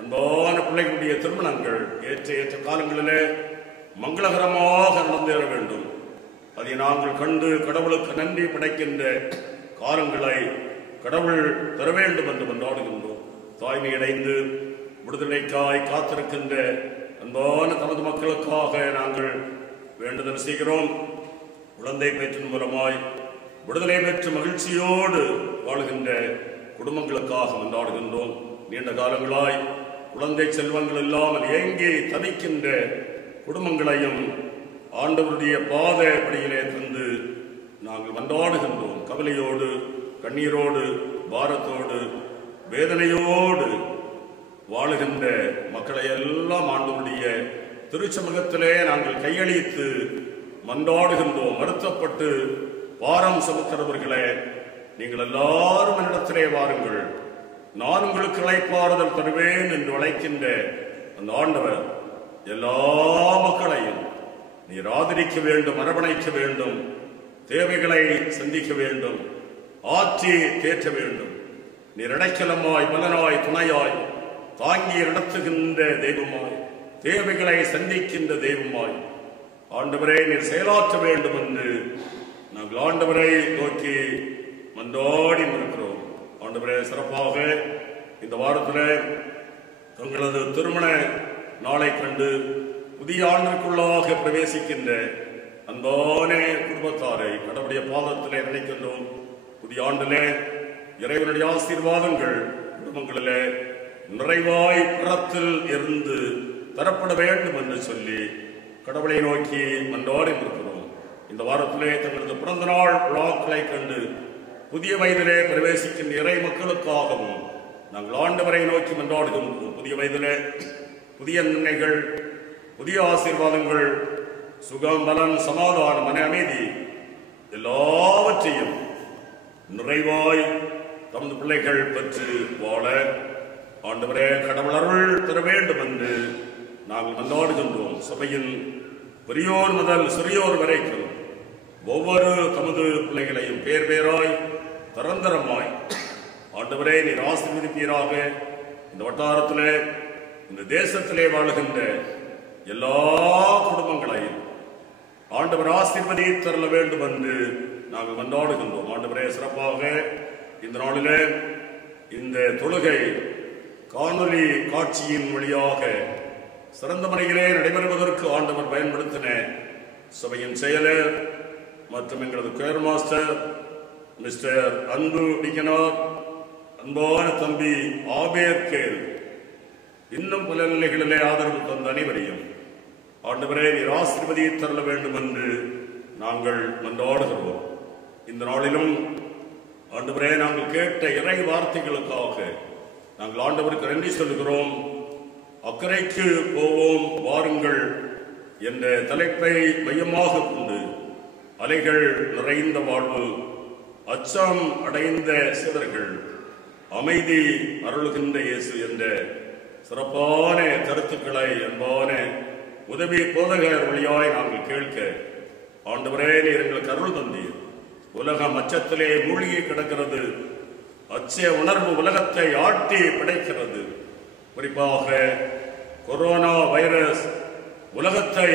அன்பான பிள்ளைகளுடைய திருமணங்கள் ஏற்ற காலங்களிலே மங்களகரமாக நடந்தேற வேண்டும். அதை நாங்கள் கண்டு கடவுளுக்கு நன்றி படைக்கின்ற காலங்களை கடவுள் தர வேண்டும் என்று மன்றாடுகின்றோம். தாய்மையடைந்து விடுதலைக்காய் காத்திருக்கின்ற அன்பான தமது மக்களுக்காக நாங்கள் வேண்டுதல் செய்கிறோம். குழந்தை பேற்றின் மூலமாய் விடுதலை பெற்று மகிழ்ச்சியோடு வாழ்கின்ற குடும்பங்களுக்காக மன்றாடுகின்றோம். நீண்ட காலங்களாய் குழந்தை செல்வங்கள் இல்லாமல் ஏங்கி தவிக்கின்ற குடும்பங்களையும் ஆண்டவருடைய பாத படியிலே தந்து நாங்கள் மன்றாடுகின்றோம். கவலையோடு, கண்ணீரோடு, பாரத்தோடு, வேதனையோடு வாழுகின்ற மக்களை எல்லாம் ஆண்டவருடைய திருச்சமூகத்திலே நாங்கள் கையளித்து மன்றாடுகின்றோம். வருத்தப்பட்டு பாரம் சுமக்கிறவர்களே, நீங்கள் எல்லாரும் என்னிடத்திலே வாருங்கள், நான் உங்களுக்கு இளைப்பாறுதல் தருவேன் என்று அழைக்கின்ற அந்த ஆண்டவர் எல்லா மக்களையும் நீர் ஆதரிக்க வேண்டும், அரவணைக்க வேண்டும், தேவைகளை சந்திக்க வேண்டும், ஆற்றி தேற்ற வேண்டும். நீர் இடைக்கலமாய், பலனாய், துணையாய், தாங்கி நடத்துகின்ற தெய்வமாய், தேவைகளை சந்திக்கின்ற தெய்வமாய் ஆண்டவரே நீர் செயலாற்ற வேண்டும் என்று நாங்கள் ஆண்டவரை நோக்கி மன்றாடி இருக்கிறோம். ஆண்டவரே, சிறப்பாக இந்த வாரத்தில் தங்களது திருமண நாளை கண்டு புதிய ஆண்டிற்குள்ளாக பிரவேசிக்கின்ற அன்பான குடும்பத்தாரை கடவுளுடைய பாதத்திலே நினைக்கின்றோம். புதிய ஆண்டிலே இறைவனுடைய ஆசீர்வாதங்கள் குடும்பங்களிலே நிறைவாய் புறத்தில் இருந்து தரப்பட வேண்டும் என்று சொல்லி கடவுளை நோக்கி மன்றாடி இருக்கிறோம். இந்த வாரத்திலே தங்களது பிறந்த நாள் விழாக்களை கண்டு புதிய வயதிலே பிரவேசிக்கின்ற இறை மக்களுக்காகவும் நாங்கள் ஆண்டவரை நோக்கி மன்றாடுகின்றோம். புதிய வயதிலே புதிய நன்மைகள், புதிய ஆசீர்வாதங்கள், சுகம், பலன், சமாதானம், மன அமைதி எல்லாவற்றையும் நிறைவாய் தமது பிள்ளைகள் பெற்று வாழ ஆண்டவரே கடவுள் அருள் தர வேண்டும் என்று நாங்கள் மன்றாடுகின்றோம். சபையின் பெரியோர் முதல் சிறியோர் வரைக்கும் ஒவ்வொரு தமது பிள்ளைகளையும் பேர் பேராய் தரந்தரமாய் ஆண்டவரே நீர் ஆசீர்வதிப்பீராக. இந்த வட்டாரத்திலே, இந்த தேசத்திலே வாழுகின்ற எல்லா குடும்பங்களையும் ஆண்டவர் ஆசீர்வதி தரல வேண்டும் என்று நாங்கள் மன்றாடுகின்றோம். ஆண்டவரே, சிறப்பாக இந்த நாளிலே இந்த தொழுகை காணொலி காட்சியின் வழியாக சிறந்த முறையிலே நடைபெறுவதற்கு ஆண்டவர் பயன்படுத்தின சபையின் செயலர் மற்றும் எங்களது கேர் மாஸ்டர் மிஸ்டர் அன்பு டிகனார், அன்பான தம்பி ஆபேர் கேல், இன்னும் பல நிலைகளிலே ஆதரவு தந்த அனைவரையும் ஆண்டவரே நீர் ஆசீர்வதி தரல வேண்டும் என்று நாங்கள் மன்றாடுகிறோம். இந்த நாளிலும் ஆண்டவரே நாங்கள் கேட்ட இறை வார்த்தைகளுக்காக நாங்கள் ஆண்டவருக்கு நன்றி சொல்கிறோம். அக்கறைக்கு போவோம் வாருங்கள் என்ற தலைப்பை மையமாக கொண்டு அலைகள் நிறைந்த வாழ்வு, அச்சம் அடைந்த சீடர்கள், அமைதி அருள்கின்ற இயேசு என்ற சிறப்பான கருத்துக்களை அன்பான உதவி போதகர் வழியாய் நாங்கள் கேட்க ஆண்டவரே நீர் எங்களுக்கு அருள் தந்தீர். உலகம் அச்சத்திலே மூழ்கி கிடக்கிறது. அச்ச உணர்வு உலகத்தை ஆட்டி படைக்கிறது. குறிப்பாக கொரோனா வைரஸ் உலகத்தை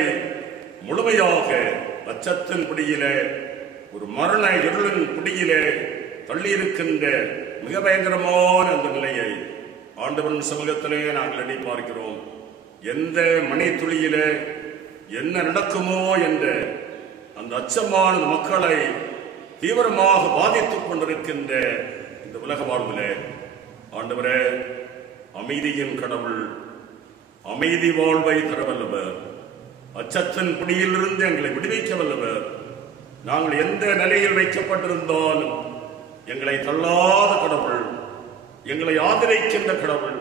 முழுமையாக அச்சத்தின் பிடியிலே, ஒரு மரண இருளின் பிடியிலே தள்ளியிருக்கின்ற மிக பயங்கரமான அந்த நிலையை ஆண்டவரின் சமூகத்திலே நாங்கள் எண்ணி பார்க்கிறோம். எந்த மணி துளியிலே என்ன நடக்குமோ என்ற அந்த அச்சமான மக்களை தீவிரமாக பாதித்துக் கொண்டிருக்கின்ற இந்த உலக வாழ்விலே ஆண்டவரே அமைதியின் கடவுள், அமைதி வாழ்வை தரவல்லவர், அச்சத்தின் பிடியிலிருந்து எங்களை விடுவிக்க வல்லவர். நாங்கள் எந்த நிலையில் வைக்கப்பட்டிருந்தாலும் எங்களை தள்ளாத கடவுள், எங்களை ஆதரிக்கின்ற கடவுள்,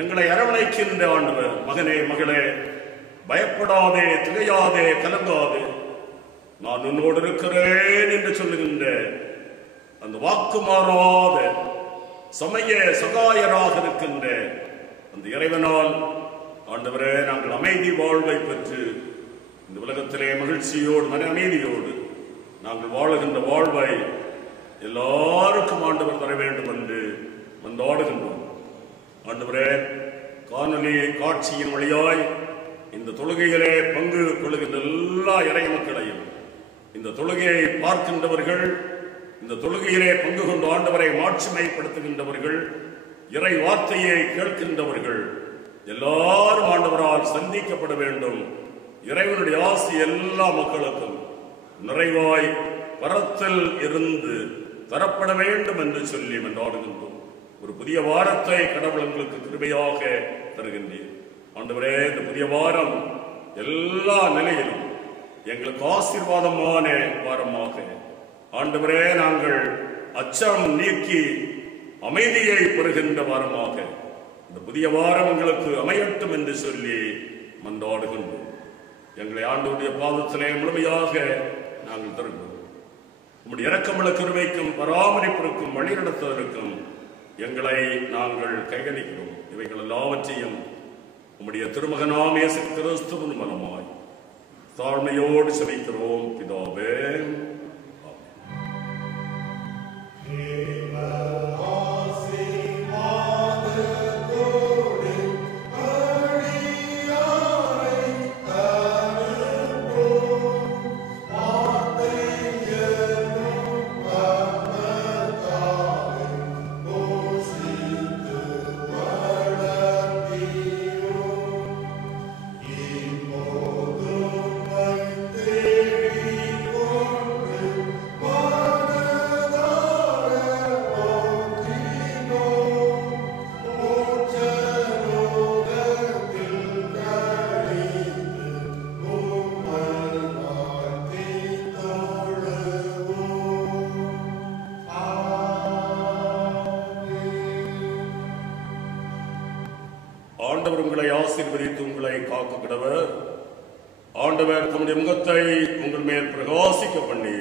எங்களை அரவணைக்கின்ற ஆண்டவர். மகனே, மகளே, பயப்படாதே, திகையாதே, கலங்காதே, நான் உன்னோடு இருக்கிறேன் என்று சொல்லுகின்ற அந்த வாக்கு மாறாத சமய சகாயராக இருக்கின்ற அந்த இறைவனால் ஆண்டவரே நாங்கள் அமைதி வாழ்வை பெற்று இந்த உலகத்திலே மகிழ்ச்சியோடு மன அமைதியோடு நாங்கள் வாழுகின்ற வாழ்வை எல்லாருக்கும் ஆண்டவர் தர வேண்டும் என்று மன்றாடுகின்றோம். ஆண்டவரே, காணொலி காட்சியின் வழியாய் இந்த தொழுகையிலே பங்கு கொள்ளுகின்ற எல்லா இறை மக்களையும், இந்த தொழுகையை பார்க்கின்றவர்கள், இந்த தொழுகையிலே பங்கு கொண்டு ஆண்டவரை மாட்சிமைப்படுத்துகின்றவர்கள், இறை வார்த்தையை கேட்கின்றவர்கள் எல்லாரும் ஆண்டவரால் சந்திக்கப்பட வேண்டும். இறைவனுடைய ஆசி எல்லா மக்களுக்கும் நிறைவாய் பரத்தில் இருந்து தரப்பட வேண்டும் என்று சொல்லி மன்றாடுகின்றோம். ஒரு புதிய வாரத்தை கடவுள் எங்களுக்கு கிருபையாக தருகின்றீர். ஆண்டவரே, இந்த புதிய வாரம் எல்லா நிலையிலும் எங்களுக்கு ஆசீர்வாதமான வாரமாக ஆண்டவரே நாங்கள் அச்சம் நீக்கி அமைதியை பெறுகின்ற வாரமாக இந்த புதிய வாரம் எங்களுக்கு அமையட்டும் என்று சொல்லி மன்றாடுகின்றோம். எங்களை ஆண்டவருடைய பாதத்திலே முழுமையாக நாங்கள் தருகிறோம். உம்முடைய இரக்கமுள்ள கிருபைக்கும் பராமரிப்பிற்கும் வழிநடத்துவதற்கும் எங்களை நாங்கள் கையளிக்கிறோம். இவைகள் எல்லாவற்றையும் உம்முடைய திருமகனாம் இயேசு கிறிஸ்துவின் மூலமாய் தாழ்மையோடு செபிக்கிறோம் பிதாவே. ஆண்டவர் உங்களை ஆசீர்வதித்து உங்களை காக்க கடவர். ஆண்டவர் தம்முடைய முகத்தை உங்கள் மேல் பிரகாசிக்க பண்ணி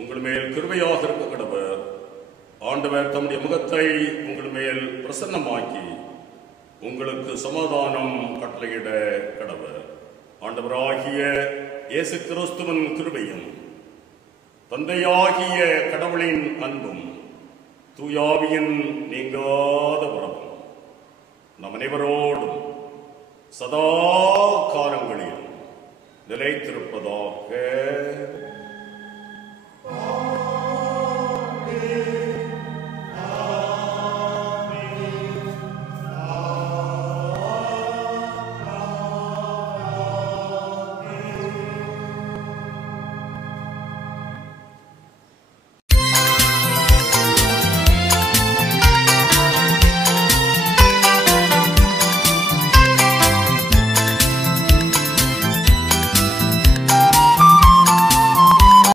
உங்கள் மேல் கிருபையாக இருக்க கடவர். ஆண்டவர் தம்முடைய முகத்தை உங்கள் மேல் பிரசன்னமாக்கி உங்களுக்கு சமாதானம் கட்டளையிட கடவர். ஆண்டவராகிய இயேசு கிறிஸ்துவின் கிருபையும் தந்தையாகிய கடவுளின் அன்பும் தூயாவியின் நீங்காத உறவும் நம் அனைவரோடும் சதா காலங்களில் நிலைத்திருப்பதாக.